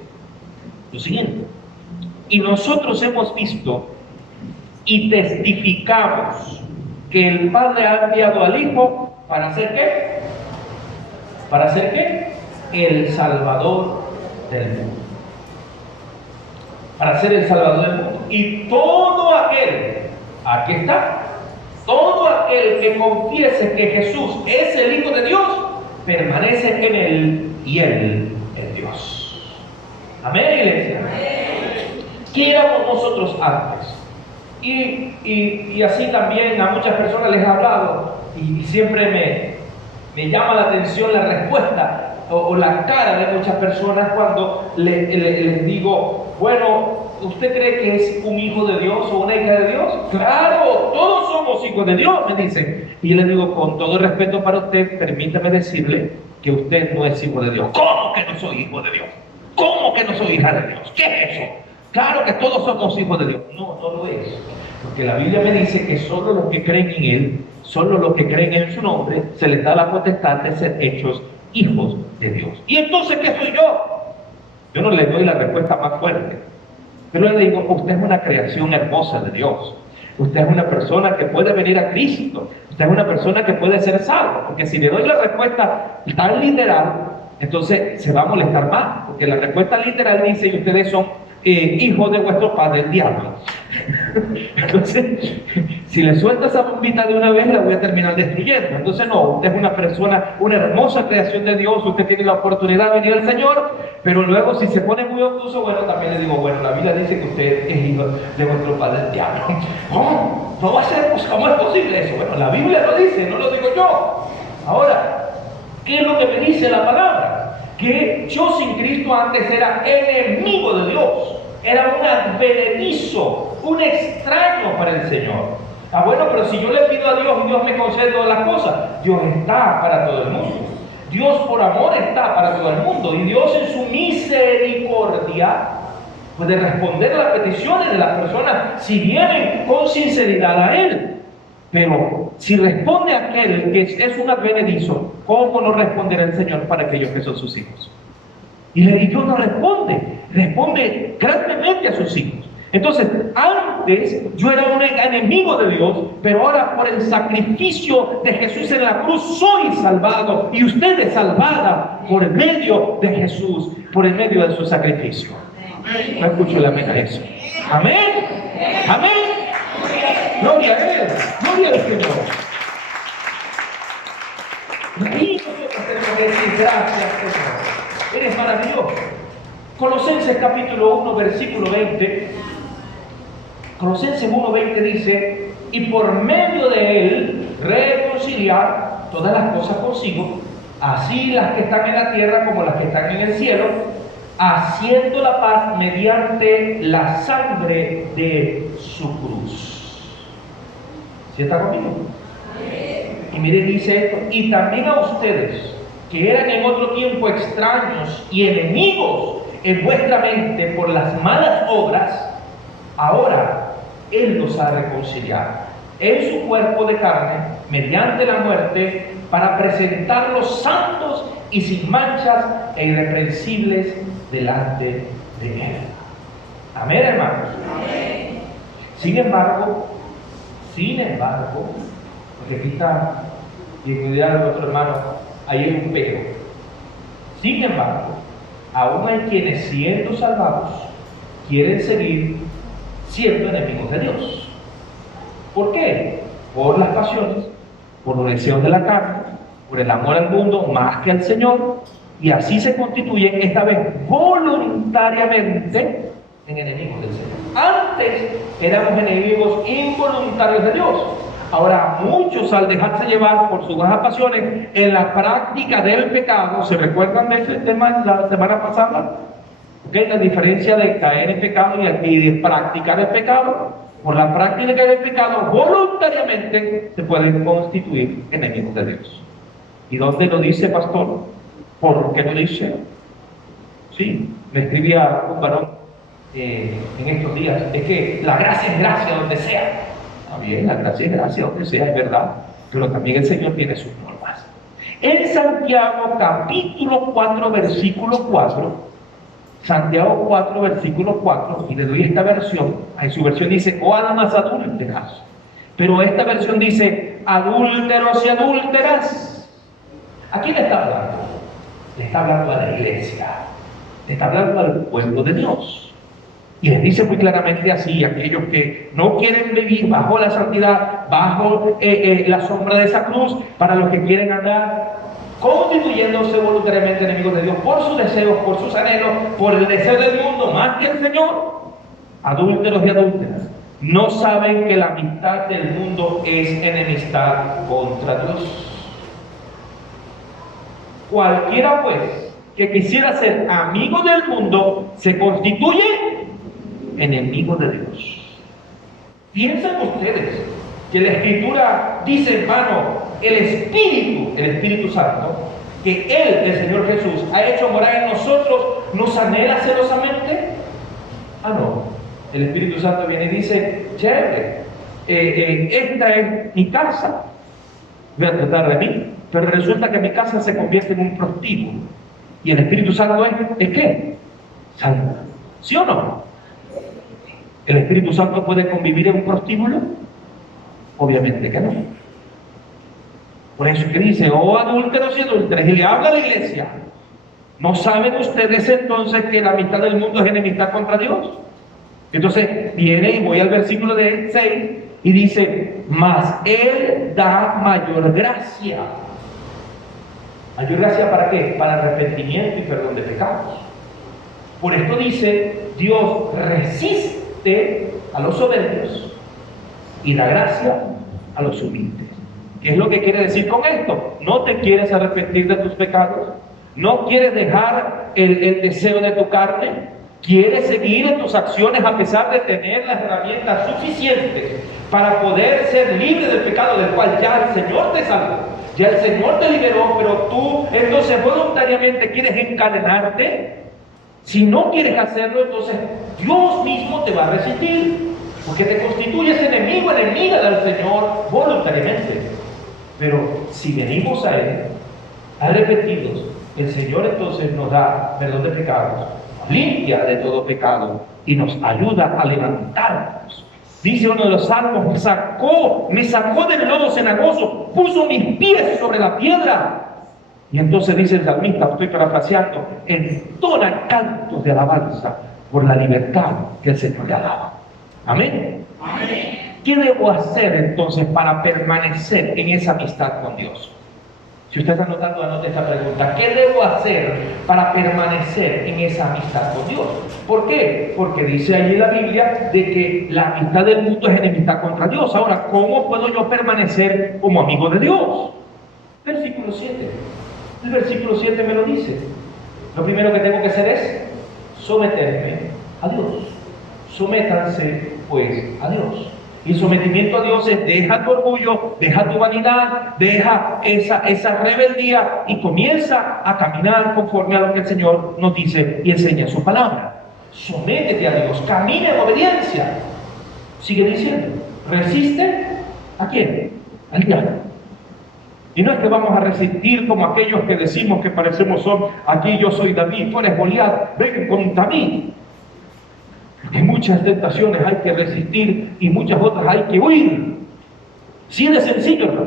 lo siguiente. Y nosotros hemos visto y testificamos que el Padre ha enviado al Hijo para hacer ¿qué? ¿Para hacer qué? El Salvador del mundo. Para ser el Salvador del mundo. Y todo aquel, aquí está, todo aquel que confiese que Jesús es el Hijo de Dios, permanece en Él y Él en Dios. Amén, iglesia. ¿Qué éramos nosotros antes? Y así también a muchas personas les he hablado y siempre me llama la atención la respuesta o la cara de muchas personas cuando les digo, bueno, ¿usted cree que es un hijo de Dios o una hija de Dios? Claro, todos somos hijos de Dios, me dicen. Y yo le digo, con todo respeto para usted, permítame decirle que usted no es hijo de Dios. ¿Cómo que no soy hijo de Dios? ¿Cómo que no soy hija de Dios? ¿Qué es eso? Claro que todos somos hijos de Dios. No, no lo es. Porque la Biblia me dice que solo los que creen en Él, solo los que creen en su nombre, se les da la potestad de ser hechos hijos de Dios. ¿Y entonces qué soy yo? Yo no le doy la respuesta más fuerte. Pero le digo, usted es una creación hermosa de Dios. Usted es una persona que puede venir a Cristo. Usted es una persona que puede ser salvo. Porque si le doy la respuesta tan literal, entonces se va a molestar más. Porque la respuesta literal dice que ustedes son hijos de vuestro padre el diablo. Entonces, si le suelto esa bombita de una vez, la voy a terminar destruyendo. Entonces no, usted es una persona, una hermosa creación de Dios. Usted tiene la oportunidad de venir al Señor. Pero luego, si se pone muy obtuso, bueno, también le digo, bueno, la Biblia dice que usted es hijo de vuestro padre el diablo. ¿Cómo? No va a ser, pues, ¿cómo es posible eso? Bueno, la Biblia lo dice, no lo digo yo. Ahora, ¿qué es lo que me dice la palabra? Que yo sin Cristo antes era enemigo de Dios, era un advenedizo, un extraño para el Señor. Ah, bueno, pero si yo le pido a Dios y Dios me concede todas las cosas, Dios está para todo el mundo. Dios por amor está para todo el mundo, y Dios en su misericordia puede responder a las peticiones de las personas si vienen con sinceridad a Él. Pero si responde aquel que es un advenedizo, ¿cómo no responderá el Señor para aquellos que son sus hijos? Y Dios no responde, responde grandemente a sus hijos. Entonces, antes yo era un enemigo de Dios, pero ahora por el sacrificio de Jesús en la cruz soy salvado, y usted es salvada por el medio de Jesús, por el medio de su sacrificio. No escucho la amén a eso. Amén. Amén. Gloria a Él, gloria al Señor. Y nosotros tenemos que decir gracias, Señor. Eres maravilloso. Colosenses capítulo 1, versículo 20. Colosenses 1:20 dice, y por medio de Él reconciliar todas las cosas consigo, así las que están en la tierra como las que están en el cielo, haciendo la paz mediante la sangre de su cruz. ¿Sí está conmigo? Y mire, dice esto, y también a ustedes, que eran en otro tiempo extraños y enemigos en vuestra mente por las malas obras, ahora Él los ha reconciliado en su cuerpo de carne, mediante la muerte, para presentarlos santos y sin manchas e irreprensibles delante de Él. Amén, hermanos. Amén. Sin embargo, porque aquí está, y cuidar a nuestro hermano, ahí hay un pero. Sin embargo, aún hay quienes, siendo salvados, quieren seguir siendo enemigos de Dios. ¿Por qué? Por las pasiones, por los deseos de la carne, por el amor al mundo más que al Señor, y así se constituyen, esta vez voluntariamente, en enemigos del Señor. Antes éramos enemigos involuntarios de Dios. Ahora muchos, al dejarse llevar por sus bajas pasiones en la práctica del pecado, ¿se recuerdan de ese tema la semana pasada? ¿Okay? La diferencia de caer en pecado y de practicar el pecado. Por la práctica del pecado, voluntariamente se pueden constituir enemigos de Dios. ¿Y dónde lo dice, pastor? ¿Por qué lo dice? Sí, me escribía un varón en estos días, es que la gracia es gracia donde sea. Está bien, la gracia es gracia donde sea, es verdad, pero también el Señor tiene sus normas. En Santiago capítulo 4, versículo 4, Santiago 4, versículo 4, y le doy esta versión, en su versión dice, oh almas adúlteras, pero esta versión dice, adúlteros y adúlteras. ¿A quién le está hablando? Le está hablando a la iglesia, le está hablando al pueblo de Dios. Y les dice muy claramente así, aquellos que no quieren vivir bajo la santidad, bajo la sombra de esa cruz, para los que quieren andar constituyéndose voluntariamente enemigos de Dios por sus deseos, por sus anhelos, por el deseo del mundo más que el Señor, adúlteros y adúlteras, no saben que la amistad del mundo es enemistad contra Dios. Cualquiera pues que quisiera ser amigo del mundo se constituye enemigo de Dios. Piensen ustedes que la Escritura dice, hermano, el Espíritu Santo, que Él, el Señor Jesús, ha hecho morar en nosotros, ¿nos anhela celosamente? No. El Espíritu Santo viene y dice, chévere, esta es mi casa, voy a tratar de mí, pero resulta que mi casa se convierte en un prostíbulo. Y el Espíritu Santo ¿es qué? Santo. ¿Sí o no? ¿El Espíritu Santo puede convivir en un prostíbulo? Obviamente que no. Por eso que dice, oh adúlteros y adúlteras, y le habla a la iglesia. ¿No saben ustedes entonces que la mitad del mundo es enemistad contra Dios? Entonces viene y voy al versículo de 6 y dice, mas Él da mayor gracia. ¿Mayor gracia para qué? Para arrepentimiento y perdón de pecados. Por esto dice, Dios resiste a los soberbios y da gracia a los humildes. ¿Qué es lo que quiere decir con esto? No te quieres arrepentir de tus pecados, no quieres dejar el deseo de tu carne, quieres seguir en tus acciones a pesar de tener las herramientas suficientes para poder ser libre del pecado del cual ya el Señor te salvó, ya el Señor te liberó, pero tú entonces voluntariamente quieres encadenarte. Si no quieres hacerlo, entonces Dios mismo te va a resistir, porque te constituyes enemiga del Señor voluntariamente. Pero si venimos a Él arrepentidos, el Señor entonces nos da perdón de pecados, limpia de todo pecado y nos ayuda a levantarnos. Dice uno de los salmos, me sacó del lodo cenagoso, puso mis pies sobre la piedra. Y entonces dice el salmista, estoy parafraseando, entona cantos de alabanza por la libertad que el Señor le ha dado. Amén. Amén. ¿Qué debo hacer entonces para permanecer en esa amistad con Dios? Si usted está anotando, anote esta pregunta. ¿Qué debo hacer para permanecer en esa amistad con Dios? ¿Por qué? Porque dice allí la Biblia de que la amistad del mundo es enemistad contra Dios. Ahora, ¿cómo puedo yo permanecer como amigo de Dios? Versículo 7. El versículo 7 me lo dice. Lo primero que tengo que hacer es someterme a Dios. Sométanse pues a Dios. Y sometimiento a Dios es deja tu orgullo, deja tu vanidad, deja esa rebeldía y comienza a caminar conforme a lo que el Señor nos dice y enseña en su palabra. Sométete a Dios, camina en obediencia. Sigue diciendo, resiste ¿a quién? Al diablo. Y no es que vamos a resistir como aquellos que decimos que parecemos son, aquí yo soy David, tú eres Goliat, ven contra mí. Porque muchas tentaciones hay que resistir y muchas otras hay que huir. Sí, es sencillo, ¿no?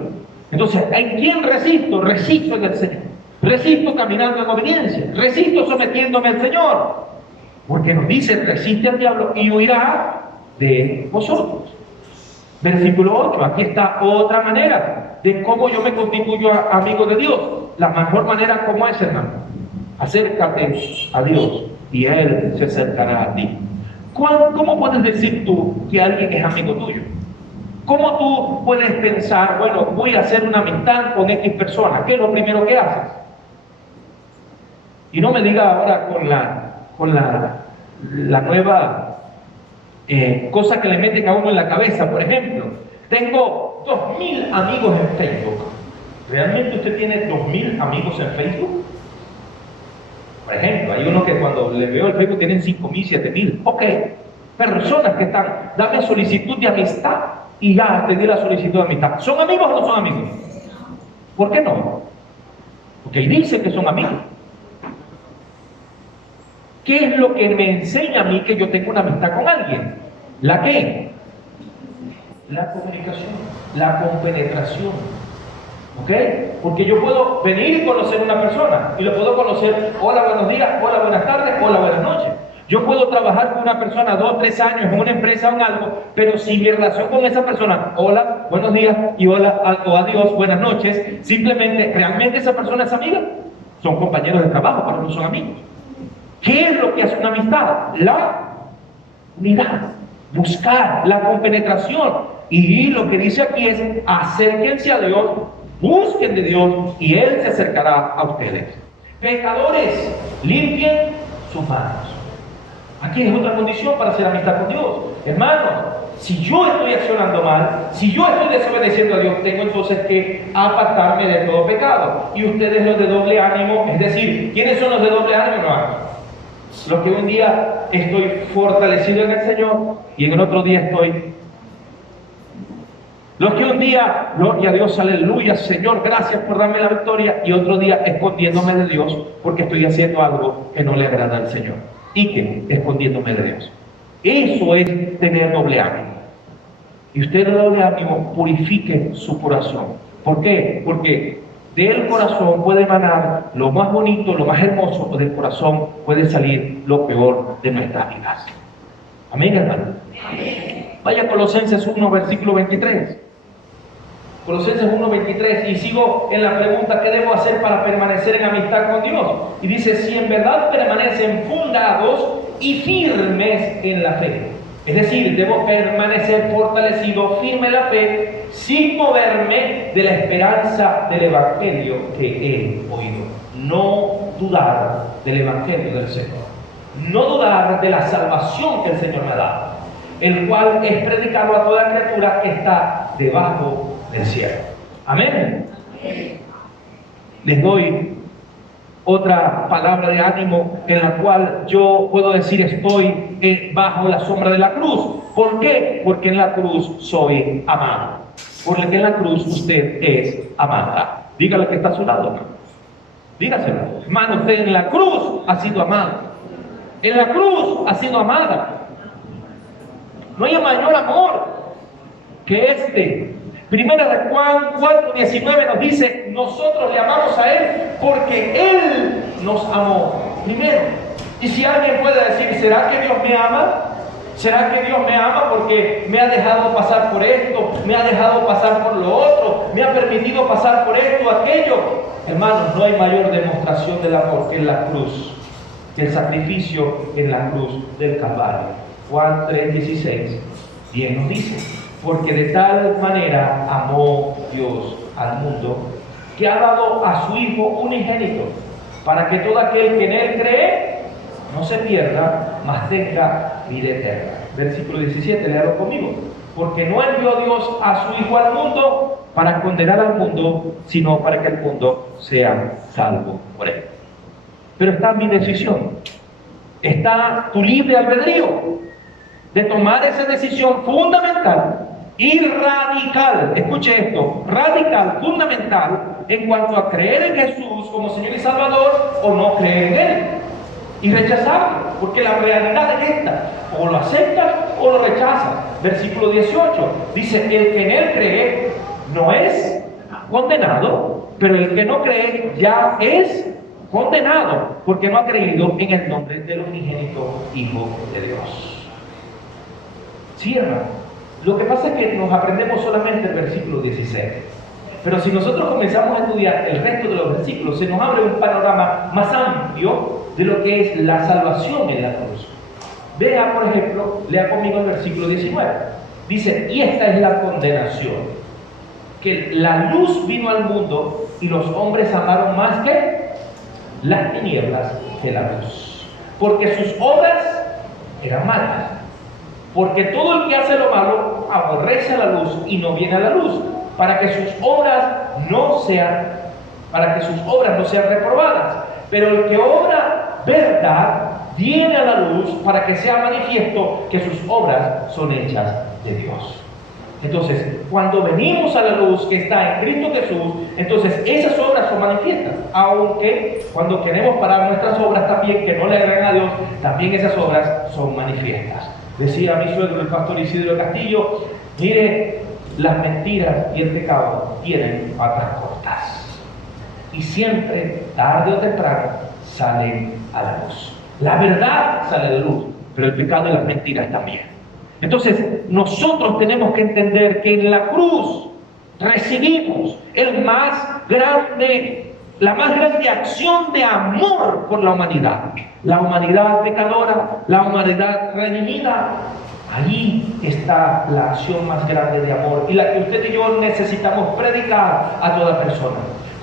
Entonces, ¿en quién resisto? Resisto en el Señor. Resisto caminando en obediencia. Resisto sometiéndome al Señor. Porque nos dice, resiste al diablo y huirá de vosotros. Versículo 8, aquí está otra manera de cómo yo me constituyo amigo de Dios. La mejor manera, ¿cómo es, hermano? Acércate a Dios y Él se acercará a ti. ¿Cómo puedes decir tú que alguien es amigo tuyo? ¿Cómo tú puedes pensar, bueno, voy a hacer una amistad con X persona? ¿Qué es lo primero que haces? Y no me diga ahora con la nueva cosa que le meten a uno en la cabeza. Por ejemplo, tengo 2000 amigos en Facebook. ¿Realmente usted tiene 2000 amigos en Facebook? Por ejemplo, hay uno que cuando le veo el Facebook tienen 5000, 7000. Ok, personas que están, dame solicitud de amistad y ya te di la solicitud de amistad. ¿Son amigos o no son amigos? ¿Por qué no? Porque él dice que son amigos. ¿Qué es lo que me enseña a mí que yo tengo una amistad con alguien? ¿La qué? La comunicación, la compenetración. ¿Ok? Porque yo puedo venir y conocer a una persona y lo puedo conocer, hola, buenos días, hola, buenas tardes, hola, buenas noches. Yo puedo trabajar con una persona 2, 3 años en una empresa o en algo, pero si mi relación con esa persona, hola, buenos días y hola o adiós, buenas noches, simplemente, ¿realmente esa persona es amiga? Son compañeros de trabajo, pero no son amigos. ¿Qué es lo que hace una amistad? La unidad, buscar la compenetración. Y lo que dice aquí es, acérquense a Dios, busquen de Dios y Él se acercará a ustedes. Pecadores, limpien sus manos. Aquí es otra condición para hacer amistad con Dios. Hermanos, si yo estoy accionando mal, si yo estoy desobedeciendo a Dios, tengo entonces que apartarme de todo pecado. Y ustedes los de doble ánimo, es decir, ¿quiénes son los de doble ánimo, hermano? Los que un día estoy fortalecido en el Señor y en el otro día estoy... Los que un día, gloria a Dios, aleluya, Señor, gracias por darme la victoria, y otro día escondiéndome de Dios porque estoy haciendo algo que no le agrada al Señor. ¿Y qué? Escondiéndome de Dios. Eso es tener doble ánimo. Y usted, el doble ánimo, purifique su corazón. ¿Por qué? Porque del corazón puede emanar lo más bonito, lo más hermoso, o del corazón puede salir lo peor de nuestras vidas. Amén, hermano. Vaya a Colosenses 1, versículo 23. Colosenses 1:23, y sigo en la pregunta: ¿qué debo hacer para permanecer en amistad con Dios? Y dice: si en verdad permanecen fundados y firmes en la fe. Es decir, debo permanecer fortalecido, firme en la fe, sin moverme de la esperanza del Evangelio que he oído. No dudar del Evangelio del Señor. No dudar de la salvación que el Señor me ha dado, el cual es predicado a toda criatura que está debajo del cielo. Amén. Les doy otra palabra de ánimo en la cual yo puedo decir: estoy bajo la sombra de la cruz. ¿Por qué? Porque en la cruz soy amado. Porque en la cruz usted es amada. Dígale que está a su lado, hermano. Dígaselo. Hermano, usted en la cruz ha sido amado. En la cruz ha sido amada. No hay mayor amor que este. Primera de Juan 4:19 nos dice: nosotros le amamos a Él porque Él nos amó primero. Y si alguien puede decir: ¿será que Dios me ama? ¿Será que Dios me ama porque me ha dejado pasar por esto, me ha dejado pasar por lo otro, me ha permitido pasar por esto, aquello? Hermanos, no hay mayor demostración del amor que en la cruz, que el sacrificio en la cruz del Calvario. Juan 3:16 bien nos dice: porque de tal manera amó Dios al mundo, que ha dado a su Hijo unigénito, para que todo aquel que en Él cree no se pierda, mas tenga vida eterna. Versículo 17, léalo conmigo. Porque no envió Dios a su Hijo al mundo para condenar al mundo, sino para que el mundo sea salvo por Él. Pero está mi decisión, está tu libre albedrío de tomar esa decisión fundamental y radical. Escuche esto: radical, fundamental, en cuanto a creer en Jesús como Señor y Salvador o no creer en Él, y rechazarlo, porque la realidad es esta: o lo aceptas o lo rechazas. Versículo 18 dice: el que en Él cree no es condenado, pero el que no cree ya es condenado, porque no ha creído en el nombre del unigénito Hijo de Dios. Sí, hermano. Lo que pasa es que nos aprendemos solamente el versículo 16. Pero si nosotros comenzamos a estudiar el resto de los versículos, se nos abre un panorama más amplio de lo que es la salvación en la cruz. Vea, por ejemplo, lea conmigo el versículo 19. Dice: y esta es la condenación, que la luz vino al mundo y los hombres amaron más que las tinieblas que la luz, porque sus obras eran malas. Porque todo el que hace lo malo aborrece a la luz y no viene a la luz, para que sus obras no sean reprobadas. Pero el que obra verdad viene a la luz, para que sea manifiesto que sus obras son hechas de Dios. Entonces, cuando venimos a la luz que está en Cristo Jesús, entonces esas obras son manifiestas. Aunque cuando queremos parar nuestras obras también, que no le agradan a Dios, también esas obras son manifiestas. Decía mi suegro, el pastor Isidro Castillo: mire, las mentiras y el pecado tienen patas cortas, y siempre, tarde o temprano, salen a la luz. La verdad sale a la luz, pero el pecado y las mentiras también. Entonces, nosotros tenemos que entender que en la cruz recibimos la más grande acción de amor por la humanidad. La humanidad pecadora, la humanidad redimida. Ahí está la acción más grande de amor, y la que usted y yo necesitamos predicar a toda persona.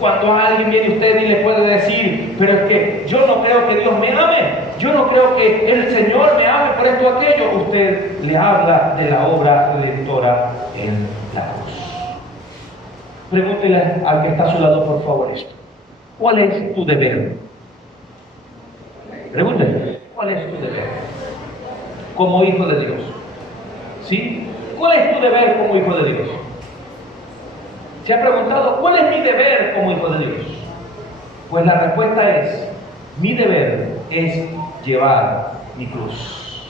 Cuando alguien viene a usted y le puede decir, pero es que yo no creo que Dios me ame, yo no creo que el Señor me ame por esto o aquello, usted le habla de la obra redentora en la cruz. Pregúntele al que está a su lado, por favor, esto. ¿Cuál es tu deber? Pregúntele, ¿cuál es tu deber como hijo de Dios? ¿Sí? ¿Cuál es tu deber como hijo de Dios? ¿Se ha preguntado cuál es mi deber como hijo de Dios? Pues la respuesta es, mi deber es llevar mi cruz.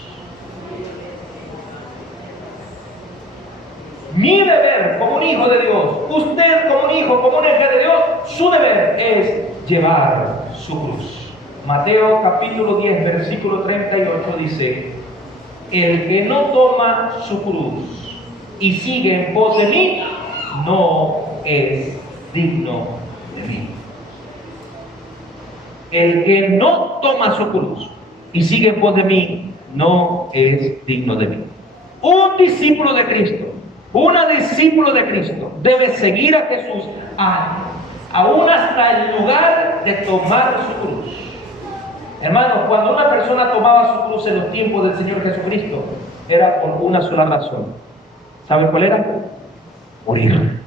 Mi deber como un hijo de Dios, usted como un hijo, como una hija de Dios, su deber es llevar su cruz. Mateo capítulo 10, versículo 38 dice, el que no toma su cruz y sigue en pos de mí, no es digno de mí. El que no toma su cruz y sigue en pos de mí, no es digno de mí. Un discípulo de Cristo, una discípulo de Cristo, debe seguir a Jesús aún hasta el lugar de tomar su cruz. Hermanos, cuando una persona tomaba su cruz en los tiempos del Señor Jesucristo, era por una sola razón. ¿Saben cuál era? Morir.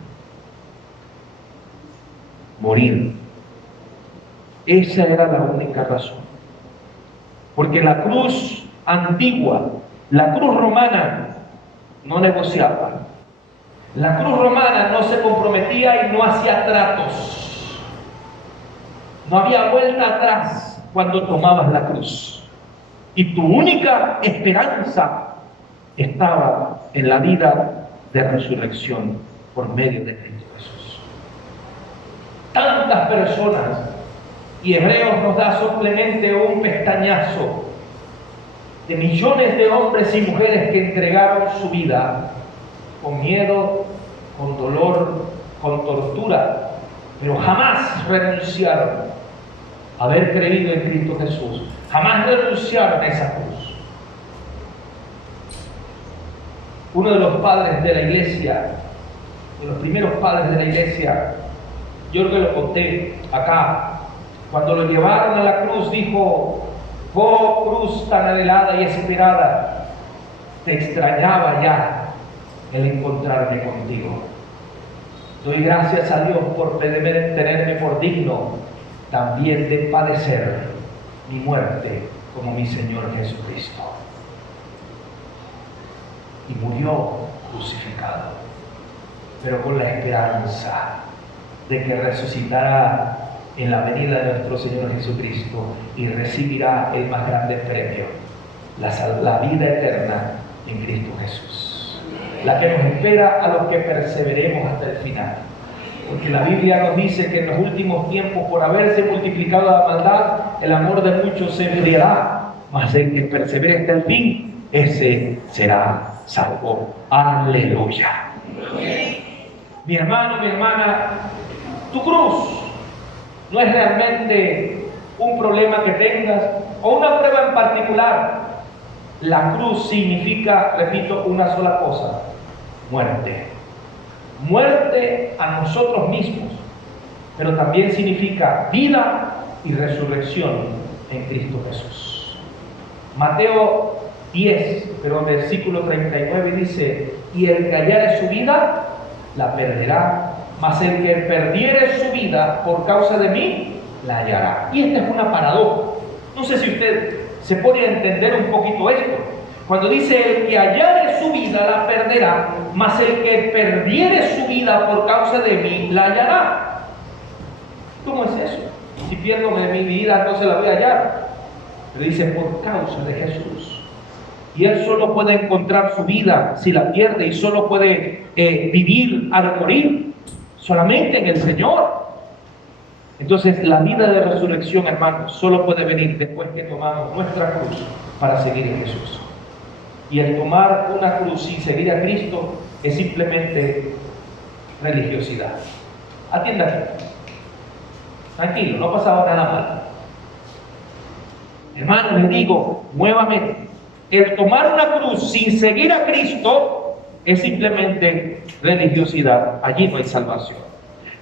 Morir. Esa era la única razón. Porque la cruz antigua, la cruz romana, no negociaba. La cruz romana no se comprometía y no hacía tratos. No había vuelta atrás cuando tomabas la cruz. Y tu única esperanza estaba en la vida de resurrección por medio de Cristo Jesús. Tantas personas, y Hebreos nos da simplemente un pestañazo de millones de hombres y mujeres que entregaron su vida con miedo, con dolor, con tortura, pero jamás renunciaron a haber creído en Cristo Jesús, jamás renunciaron a esa cruz. Uno de los padres de la iglesia, de los primeros padres de la iglesia, yo creo que lo conté acá, cuando lo llevaron a la cruz dijo, oh cruz tan anhelada y esperada, te extrañaba ya el encontrarme contigo. Doy gracias a Dios por tenerme por digno también de padecer mi muerte como mi Señor Jesucristo. Y murió crucificado, pero con la esperanza de que resucitará en la venida de nuestro Señor Jesucristo y recibirá el más grande premio, la vida eterna en Cristo Jesús, la que nos espera a los que perseveremos hasta el final. Porque la Biblia nos dice que en los últimos tiempos, por haberse multiplicado la maldad, el amor de muchos se enfriará, mas el que persevere hasta el fin, ese será salvo. Aleluya. Mi hermano, mi hermana, tu cruz no es realmente un problema que tengas o una prueba en particular. La cruz significa, repito, una sola cosa: muerte. Muerte a nosotros mismos, pero también significa vida y resurrección en Cristo Jesús. Mateo 10, pero versículo 39 dice, y el que hallare su vida, la perderá, mas el que perdiere su vida por causa de mí, la hallará. Y esta es una paradoja. No sé si usted se pone a entender un poquito esto. Cuando dice, el que hallare su vida, la perderá, mas el que perdiere su vida por causa de mí, la hallará. ¿Cómo es eso? Si pierdo mi vida, no se la voy a hallar. Pero dice, por causa de Jesús. Y él solo puede encontrar su vida si la pierde, y solo puede vivir al morir solamente en el Señor. Entonces la vida de resurrección, hermanos, solo puede venir después que tomamos nuestra cruz para seguir a Jesús. Y el tomar una cruz sin seguir a Cristo es simplemente religiosidad. Atienda aquí. Tranquilo, no ha pasado nada mal. Hermano, les digo nuevamente, el tomar una cruz sin seguir a Cristo es simplemente religiosidad. Allí no hay salvación.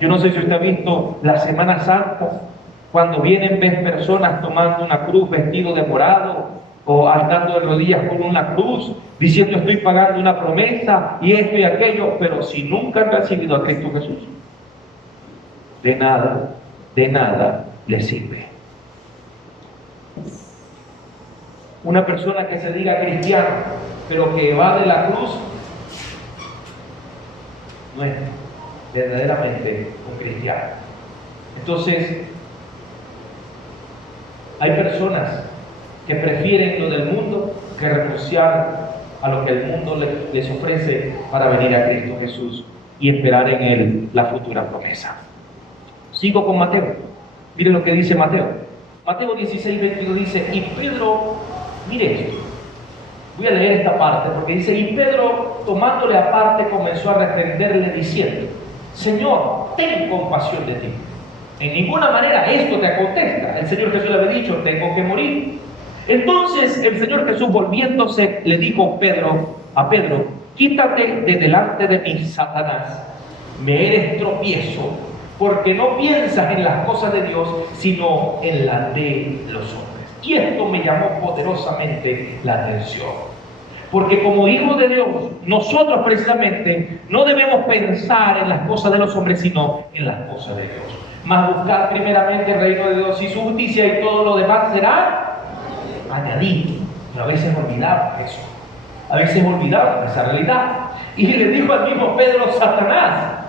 Yo no sé si usted ha visto la Semana Santa, cuando vienen, ves personas tomando una cruz vestido de morado o andando de rodillas con una cruz, diciendo estoy pagando una promesa y esto y aquello, pero si nunca han recibido a Cristo Jesús, de nada les sirve. Una persona que se diga cristiana, pero que va de la cruz, no es verdaderamente un cristiano. Entonces, hay personas que prefieren lo del mundo que renunciar a lo que el mundo les ofrece para venir a Cristo Jesús y esperar en Él la futura promesa. Sigo con Mateo. Miren lo que dice Mateo. Mateo 16:22 dice, y Pedro, mire esto, voy a leer esta parte porque dice, y Pedro tomándole aparte comenzó a reprenderle diciendo, Señor, ten compasión de ti. En ninguna manera esto te acontezca. El Señor Jesús le había dicho, tengo que morir. Entonces el Señor Jesús volviéndose le dijo a Pedro, quítate de delante de mí, Satanás, me eres tropiezo, porque no piensas en las cosas de Dios, sino en las de los hombres. Y esto me llamó poderosamente la atención, porque como hijos de Dios, nosotros precisamente no debemos pensar en las cosas de los hombres, sino en las cosas de Dios. Mas buscar primeramente el reino de Dios y su justicia, y todo lo demás será añadido. Pero a veces olvidamos eso, a veces olvidamos esa realidad. Y le dijo al mismo Pedro, Satanás,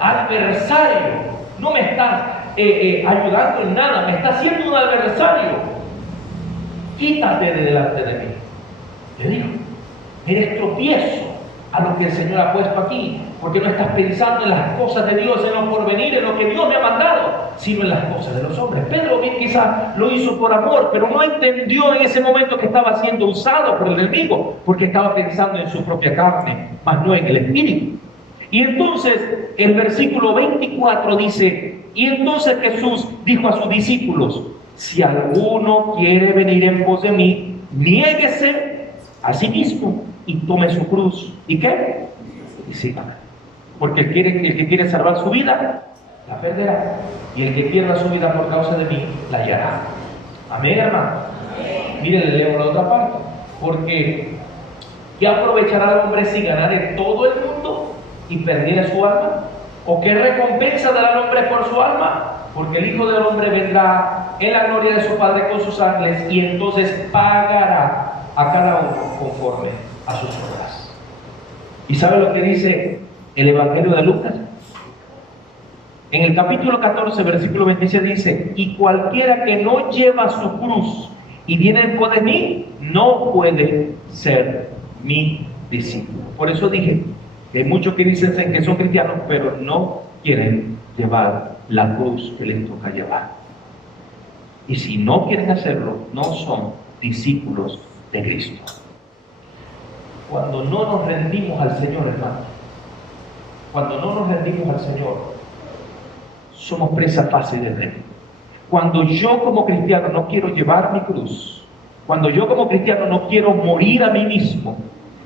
adversario, no me estás ayudando en nada, me estás haciendo un adversario, quítate de delante de mí. Le dijo, eres tropiezo a lo que el Señor ha puesto aquí, porque no estás pensando en las cosas de Dios, en lo porvenir, en lo que Dios me ha mandado, sino en las cosas de los hombres. Pedro bien quizás lo hizo por amor, pero no entendió en ese momento que estaba siendo usado por el enemigo, porque estaba pensando en su propia carne, más no en el espíritu. Y entonces el versículo 24 dice, y entonces Jesús dijo a sus discípulos, si alguno quiere venir en pos de mí, niéguese a sí mismo y tome su cruz. ¿Y qué? Y sígame. Porque el que quiere salvar su vida, la perderá. Y el que pierda su vida por causa de mí, la hallará. Amén, hermano. Miren, le leo la otra parte. Porque ¿qué aprovechará el hombre si ganare todo el mundo y perdiera su alma? ¿O qué recompensa dará el hombre por su alma? Porque el Hijo del Hombre vendrá en la gloria de su Padre con sus ángeles, y entonces pagará a cada uno conforme a sus obras. ¿Y sabe lo que dice el Evangelio de Lucas? En el capítulo 14, versículo 26 dice, y cualquiera que no lleva su cruz y viene en pos de mí, no puede ser mi discípulo. Por eso dije que hay muchos que dicen que son cristianos, pero no quieren llevar la cruz que les toca llevar. Y si no quieren hacerlo, no son discípulos de Cristo. Cuando no nos rendimos al Señor, hermano, cuando no nos rendimos al Señor, somos presa fácil del enemigo. Cuando yo como cristiano no quiero llevar mi cruz, cuando yo como cristiano no quiero morir a mí mismo,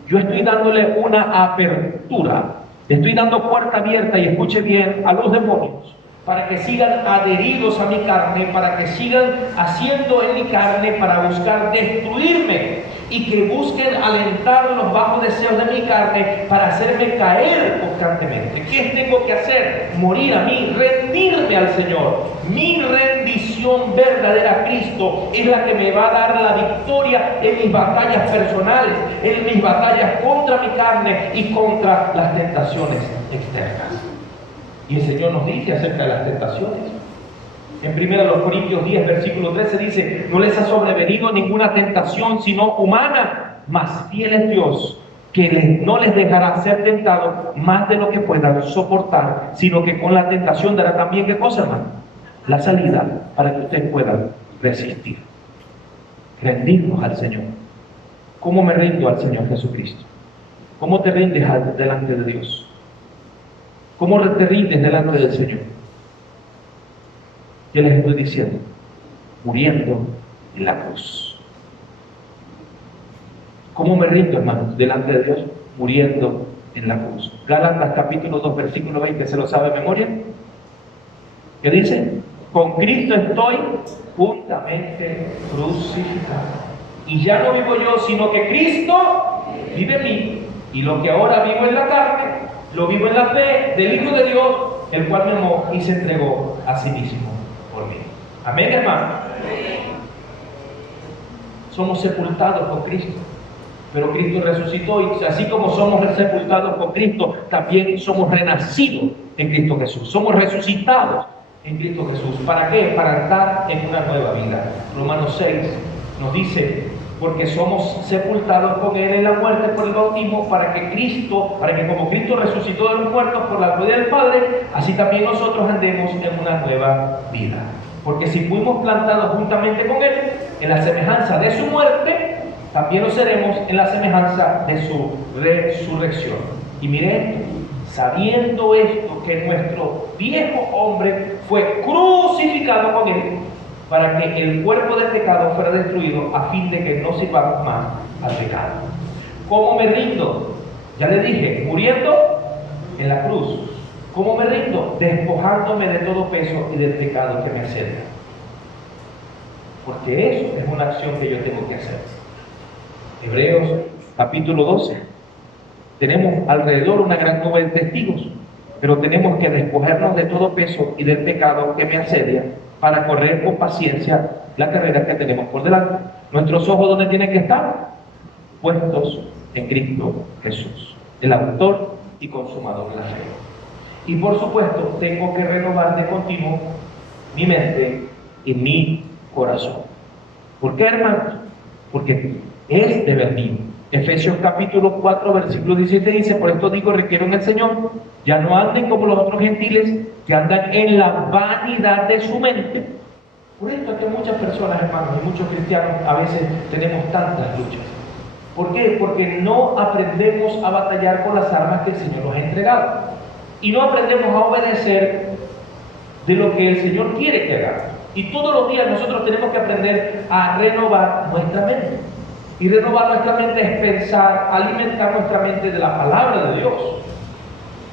yo estoy dándole una apertura, estoy dando puerta abierta, y escuche bien, a los demonios, para que sigan adheridos a mi carne, para que sigan haciendo en mi carne para buscar destruirme, y que busquen alentar los bajos deseos de mi carne para hacerme caer constantemente. ¿Qué tengo que hacer? Morir a mí, rendirme al Señor. Mi rendición verdadera a Cristo es la que me va a dar la victoria en mis batallas personales, en mis batallas contra mi carne y contra las tentaciones externas. Y el Señor nos dice acerca de las tentaciones. En 1 Corintios 10, versículo 13 dice, no les ha sobrevenido ninguna tentación sino humana, mas fiel es Dios, que no les dejará ser tentados más de lo que puedan soportar, sino que con la tentación dará también, ¿qué cosa, hermano? La salida para que ustedes puedan resistir. Rendirnos al Señor. ¿Cómo me rindo al Señor Jesucristo? ¿Cómo te rindes delante de Dios? ¿Cómo te rindes delante del Señor? ¿Qué les estoy diciendo? Muriendo en la cruz. ¿Cómo me rindo, hermanos, delante de Dios? Muriendo en la cruz. Gálatas capítulo 2, versículo 20, ¿se lo sabe de memoria? ¿Qué dice? Con Cristo estoy juntamente crucificado. Y ya no vivo yo, sino que Cristo vive en mí. Y lo que ahora vivo en la carne, lo vivo en la fe del Hijo de Dios, el cual me amó y se entregó a sí mismo por mí. Amén, hermano. Somos sepultados con Cristo, pero Cristo resucitó, y así como somos sepultados con Cristo, también somos renacidos en Cristo Jesús. Somos resucitados en Cristo Jesús. ¿Para qué? Para estar en una nueva vida. Romanos 6 nos dice: porque somos sepultados con Él en la muerte por el bautismo, para que como Cristo resucitó de los muertos por la gloria del Padre, así también nosotros andemos en una nueva vida. Porque si fuimos plantados juntamente con Él en la semejanza de su muerte, también lo seremos en la semejanza de su resurrección. Y miren esto: sabiendo esto, que nuestro viejo hombre fue crucificado con Él, para que el cuerpo del pecado fuera destruido, a fin de que no sirvamos más al pecado. ¿Cómo me rindo? Ya le dije, muriendo en la cruz. ¿Cómo me rindo? Despojándome de todo peso y del pecado que me asedia. Porque eso es una acción que yo tengo que hacer. Hebreos capítulo 12. Tenemos alrededor una gran nube de testigos, pero tenemos que despojarnos de todo peso y del pecado que me asedia, para correr con paciencia la carrera que tenemos por delante. Nuestros ojos, ¿dónde tienen que estar? Puestos en Cristo Jesús, el autor y consumador de la fe. Y por supuesto, tengo que renovar de continuo mi mente y mi corazón. ¿Por qué, hermanos? Porque es deber mío. Efesios capítulo 4, versículo 17 dice: por esto digo, requiero en el Señor, ya no anden como los otros gentiles, que andan en la vanidad de su mente. Por esto es que muchas personas, hermanos, y muchos cristianos a veces tenemos tantas luchas. ¿Por qué? Porque no aprendemos a batallar con las armas que el Señor nos ha entregado. Y no aprendemos a obedecer de lo que el Señor quiere que hagamos. Y todos los días nosotros tenemos que aprender a renovar nuestra mente. Y renovar nuestra mente es pensar, alimentar nuestra mente de la palabra de Dios.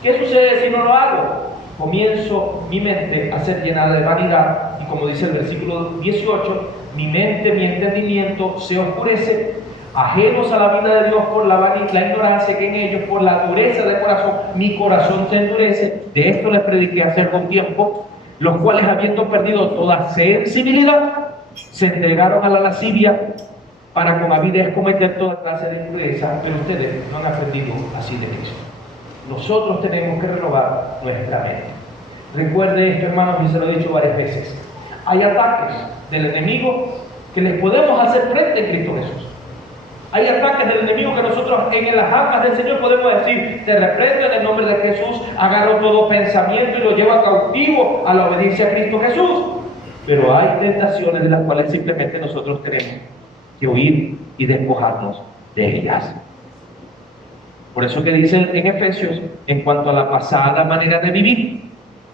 ¿Qué sucede si no lo hago? Comienzo mi mente a ser llenada de vanidad, y como dice el versículo 18, mi mente, mi entendimiento se oscurece, ajenos a la vida de Dios por la ignorancia que en ellos, por la dureza de corazón, mi corazón se endurece. De esto les prediqué hace algún tiempo, los cuales, habiendo perdido toda sensibilidad, se entregaron a la lascivia, para con avidez cometer toda clase de impureza. Pero ustedes no han aprendido así de Cristo. Nosotros tenemos que renovar nuestra mente. Recuerde esto, hermanos, y se lo he dicho varias veces: hay ataques del enemigo que les podemos hacer frente en Cristo Jesús. Hay ataques del enemigo que nosotros en las armas del Señor podemos decir: te reprendo en el nombre de Jesús, agarro todo pensamiento y lo llevo cautivo a la obediencia a Cristo Jesús. Pero hay tentaciones de las cuales simplemente nosotros tenemos que huir y despojarnos de ellas. Por eso que dice en Efesios, en cuanto a la pasada manera de vivir,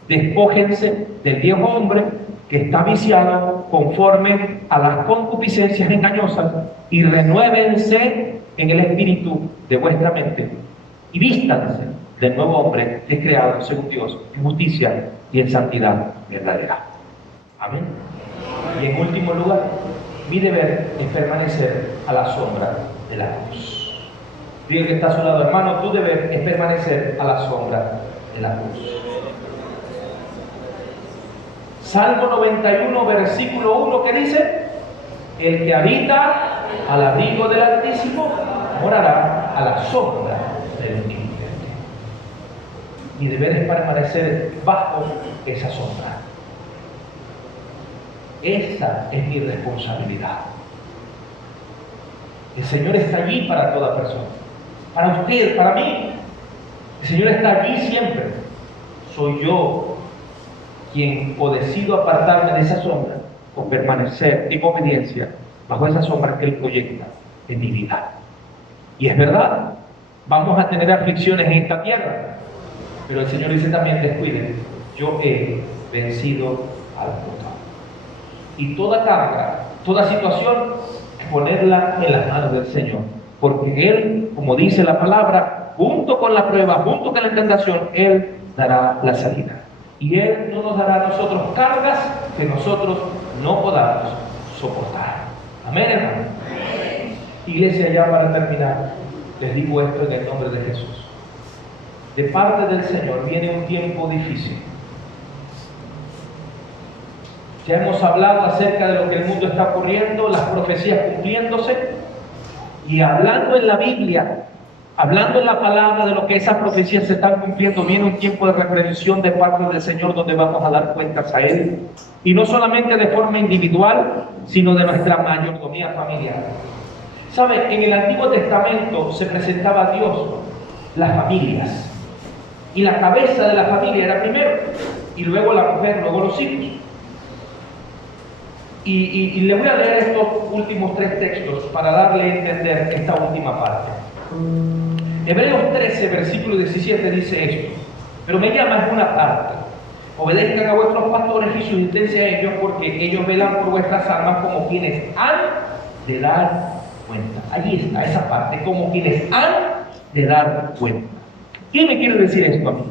despójense del viejo hombre que está viciado conforme a las concupiscencias engañosas, y renuévense en el espíritu de vuestra mente, y vístanse del nuevo hombre que es creado según Dios, en justicia y en santidad verdadera. Amén. Y en último lugar, mi deber es permanecer a la sombra de la cruz. Dile que está a su lado: hermano, tu deber es permanecer a la sombra de la cruz. Salmo 91, versículo 1, ¿qué dice? El que habita al abrigo del Altísimo morará a la sombra del Omnipotente. Mi deber es permanecer bajo esa sombra. Esa es mi responsabilidad. El Señor está allí para toda persona. Para usted, para mí. El Señor está allí siempre. Soy yo quien o decido apartarme de esa sombra, o permanecer en obediencia bajo esa sombra que Él proyecta en mi vida. Y es verdad, vamos a tener aflicciones en esta tierra, pero el Señor dice también: descuiden, yo he vencido al mundo. Y toda carga, toda situación, ponerla en las manos del Señor, porque Él, como dice la palabra, junto con la prueba, junto con la tentación, Él dará la salida. Y Él no nos dará a nosotros cargas que nosotros no podamos soportar. Amén, hermano. Iglesia, ya para terminar, les digo esto en el nombre de Jesús. De parte del Señor viene un tiempo difícil. Ya hemos hablado acerca de lo que el mundo está ocurriendo, las profecías cumpliéndose, y hablando en la Biblia, hablando en la palabra de lo que esas profecías se están cumpliendo, viene un tiempo de reprensión de parte del Señor donde vamos a dar cuentas a Él. Y no solamente de forma individual, sino de nuestra mayordomía familiar. ¿Sabe? En el Antiguo Testamento se presentaba a Dios las familias. Y la cabeza de la familia era primero, y luego la mujer, luego los hijos. Y le voy a leer estos últimos 3 textos para darle a entender esta última parte. Hebreos 13, versículo 17 dice esto: pero me llama una parte. Obedezcan a vuestros pastores y sujétense a ellos, porque ellos velan por vuestras almas como quienes han de dar cuenta. Allí está esa parte, como quienes han de dar cuenta. ¿Qué me quiere decir esto a mí?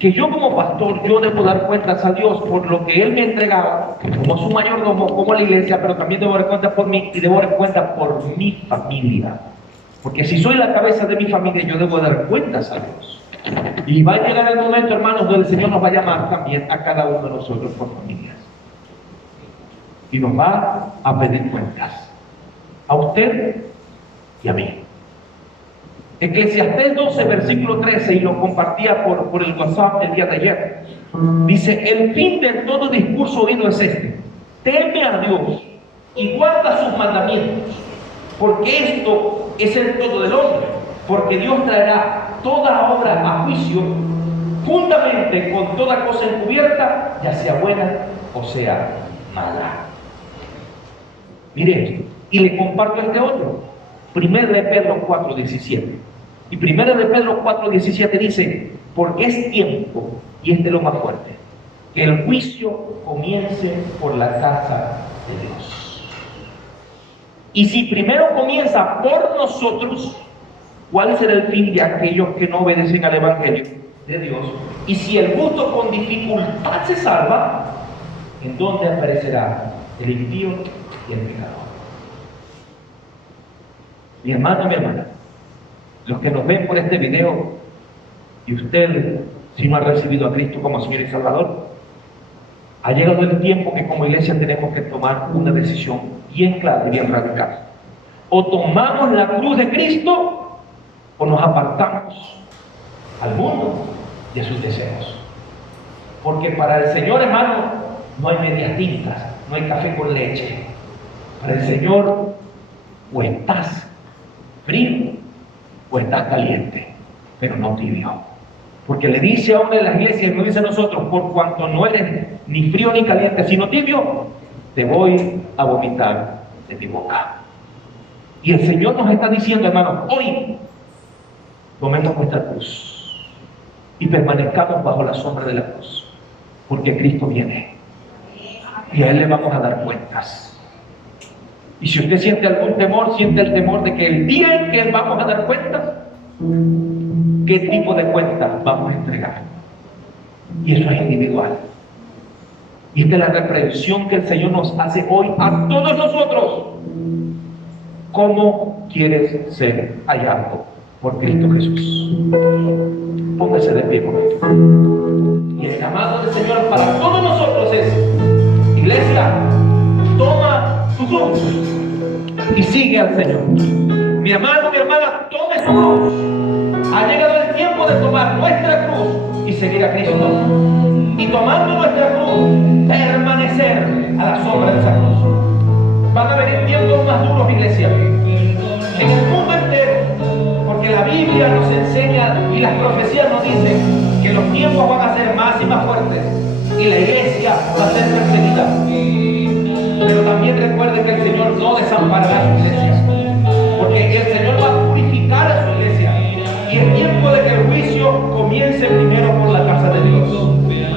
Que yo como pastor, yo debo dar cuentas a Dios por lo que Él me entregaba, como su mayordomo, como la iglesia, pero también debo dar cuentas por mí y debo dar cuentas por mi familia. Porque si soy la cabeza de mi familia, yo debo dar cuentas a Dios. Y va a llegar el momento, hermanos, donde el Señor nos va a llamar también a cada uno de nosotros por familias. Y nos va a pedir cuentas. A usted y a mí. Eclesiastés 12, versículo 13, y lo compartía por el WhatsApp el día de ayer. Dice: el fin de todo discurso oído es este: teme a Dios y guarda sus mandamientos, porque esto es el todo del hombre, porque Dios traerá toda obra a juicio juntamente con toda cosa encubierta, ya sea buena o sea mala. Mire esto, y le comparto este otro, 1 de Pedro 4:17. Y 1 de Pedro 4:17 dice: porque es tiempo, y este es lo más fuerte, que el juicio comience por la casa de Dios. Y si primero comienza por nosotros, ¿cuál será el fin de aquellos que no obedecen al Evangelio de Dios? Y si el justo con dificultad se salva, ¿en dónde aparecerá el impío y el pecador? Mi hermano y mi hermana, los que nos ven por este video, y usted, si no ha recibido a Cristo como Señor y Salvador, ha llegado el tiempo que como iglesia tenemos que tomar una decisión bien clara y bien radical. O tomamos la cruz de Cristo, o nos apartamos al mundo de sus deseos. Porque para el Señor, hermano, no hay medias tintas, no hay café con leche. Para el Señor, o estás frío o estás caliente, pero no tibio. Porque le dice a hombre de la iglesia, y nos dice a nosotros: por cuanto no eres ni frío ni caliente, sino tibio, te voy a vomitar de mi boca. Y el Señor nos está diciendo, hermanos, hoy tomemos nuestra cruz y permanezcamos bajo la sombra de la cruz, porque Cristo viene y a Él le vamos a dar cuentas. Y si usted siente algún temor, siente el temor de que el día en que vamos a dar cuentas, ¿qué tipo de cuentas vamos a entregar? Y eso es individual. Y esta es la reprensión que el Señor nos hace hoy a todos nosotros. ¿Cómo quieres ser hallado por Cristo Jesús? Póngase de pie conmigo. Y el llamado del Señor para todos nosotros es: iglesia, toma tu cruz y sigue al Señor. Mi hermano, mi hermana, tome su cruz. Ha llegado el tiempo de tomar nuestra cruz y seguir a Cristo. Y tomando nuestra cruz, permanecer a la sombra de esa cruz. Van a venir tiempos más duros, iglesia, en el mundo entero, porque la Biblia nos enseña y las profecías nos dicen que los tiempos van a ser más y más fuertes y la iglesia va a ser perseguida. Pero también recuerde que el Señor no desamparará a su iglesia, porque el Señor va a purificar a su iglesia, y es tiempo de que el juicio comience primero por la casa de Dios.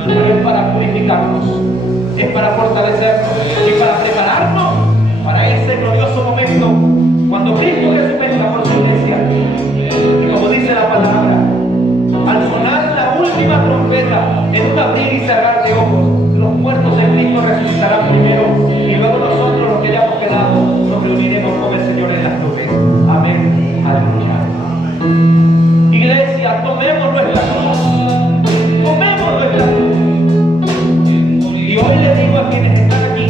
Pero es para purificarnos, es para fortalecernos y para prepararnos para ese glorioso momento cuando Cristo Jesús venga por su iglesia. Y como dice la palabra, al sonar la última trompeta en un abrir y cerrar Iglesia, tomemos nuestra cruz. Tomemos nuestra cruz. Y hoy les digo a quienes están aquí,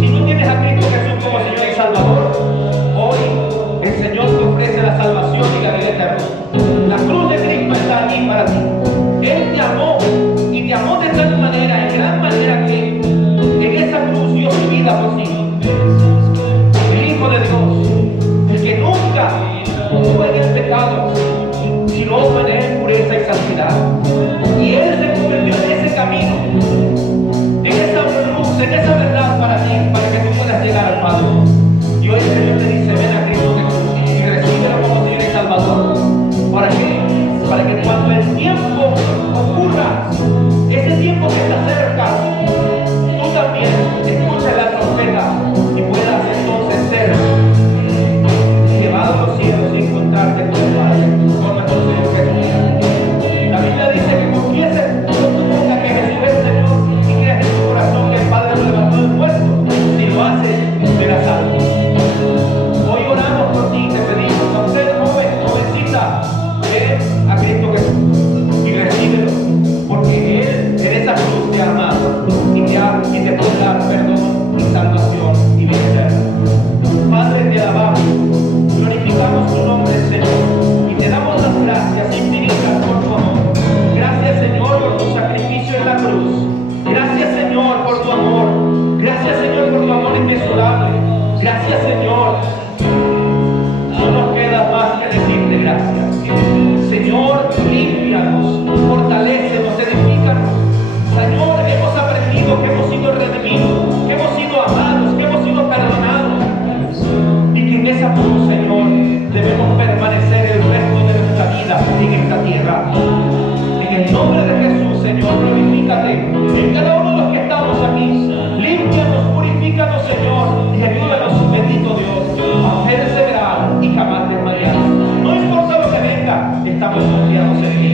si no tienes a Cristo Jesús como Señor y Salvador, hoy el Señor te ofrece la salvación y la vida eterna. La cruz de Cristo está allí para ti. Él te amó y te amó de tal manera, en gran manera, que en esa cruz dio su vida por ti. El Hijo de Dios, el que nunca fue en el pecado, sino fue en él pureza y santidad. Y Él se convirtió en ese camino, en esa luz, en esa verdad para ti, para que tú puedas llegar al Padre. Y hoy el Señor te dice: ven a Cristo Jesús y recíbelo como Señor y Salvador. ¿Para qué? Para que cuando el tiempo ocurra, ese tiempo que está cerca, tú también escuches la trompeta y puedas entonces ser llevado a los cielos y encontrarte con el Padre, con nuestro Señor Jesús. La Biblia dice que confieses con tu boca que Jesús es Señor y creas en tu corazón que el Padre lo levantó del muerto. Si lo haces, serás salvo. Hoy oramos por ti y te pedimos a usted, joven, jovencita, ven a Cristo Jesús y recíbelo, porque Él en esa cruz te ha amado y te puede dar perdón y salvación y vida eterna. Padre, te alabamos, glorificamos tu nombre, Señor, y te damos las gracias infinitas por tu amor. Gracias, Señor, por tu sacrificio en la cruz. Gracias, Señor, por tu amor. Gracias, Señor, por tu amor inmesurable. Gracias, Señor. No nos queda más que decirte gracias. Señor, límpianos, fortalécenos, edifícanos. Señor, hemos aprendido que hemos sido redimidos, que hemos sido amados, que hemos sido perdonados. Y que en esa cruz, Señor, debemos permanecer el resto de nuestra vida en esta tierra. En el nombre de Jesús, Señor, glorifícate en cada uno de los que estamos aquí. Límpianos, purifícanos, Señor, y ayúdanos, bendito Dios, a perseverar y jamás desmayar. No importa lo que venga, estamos confiados en ti.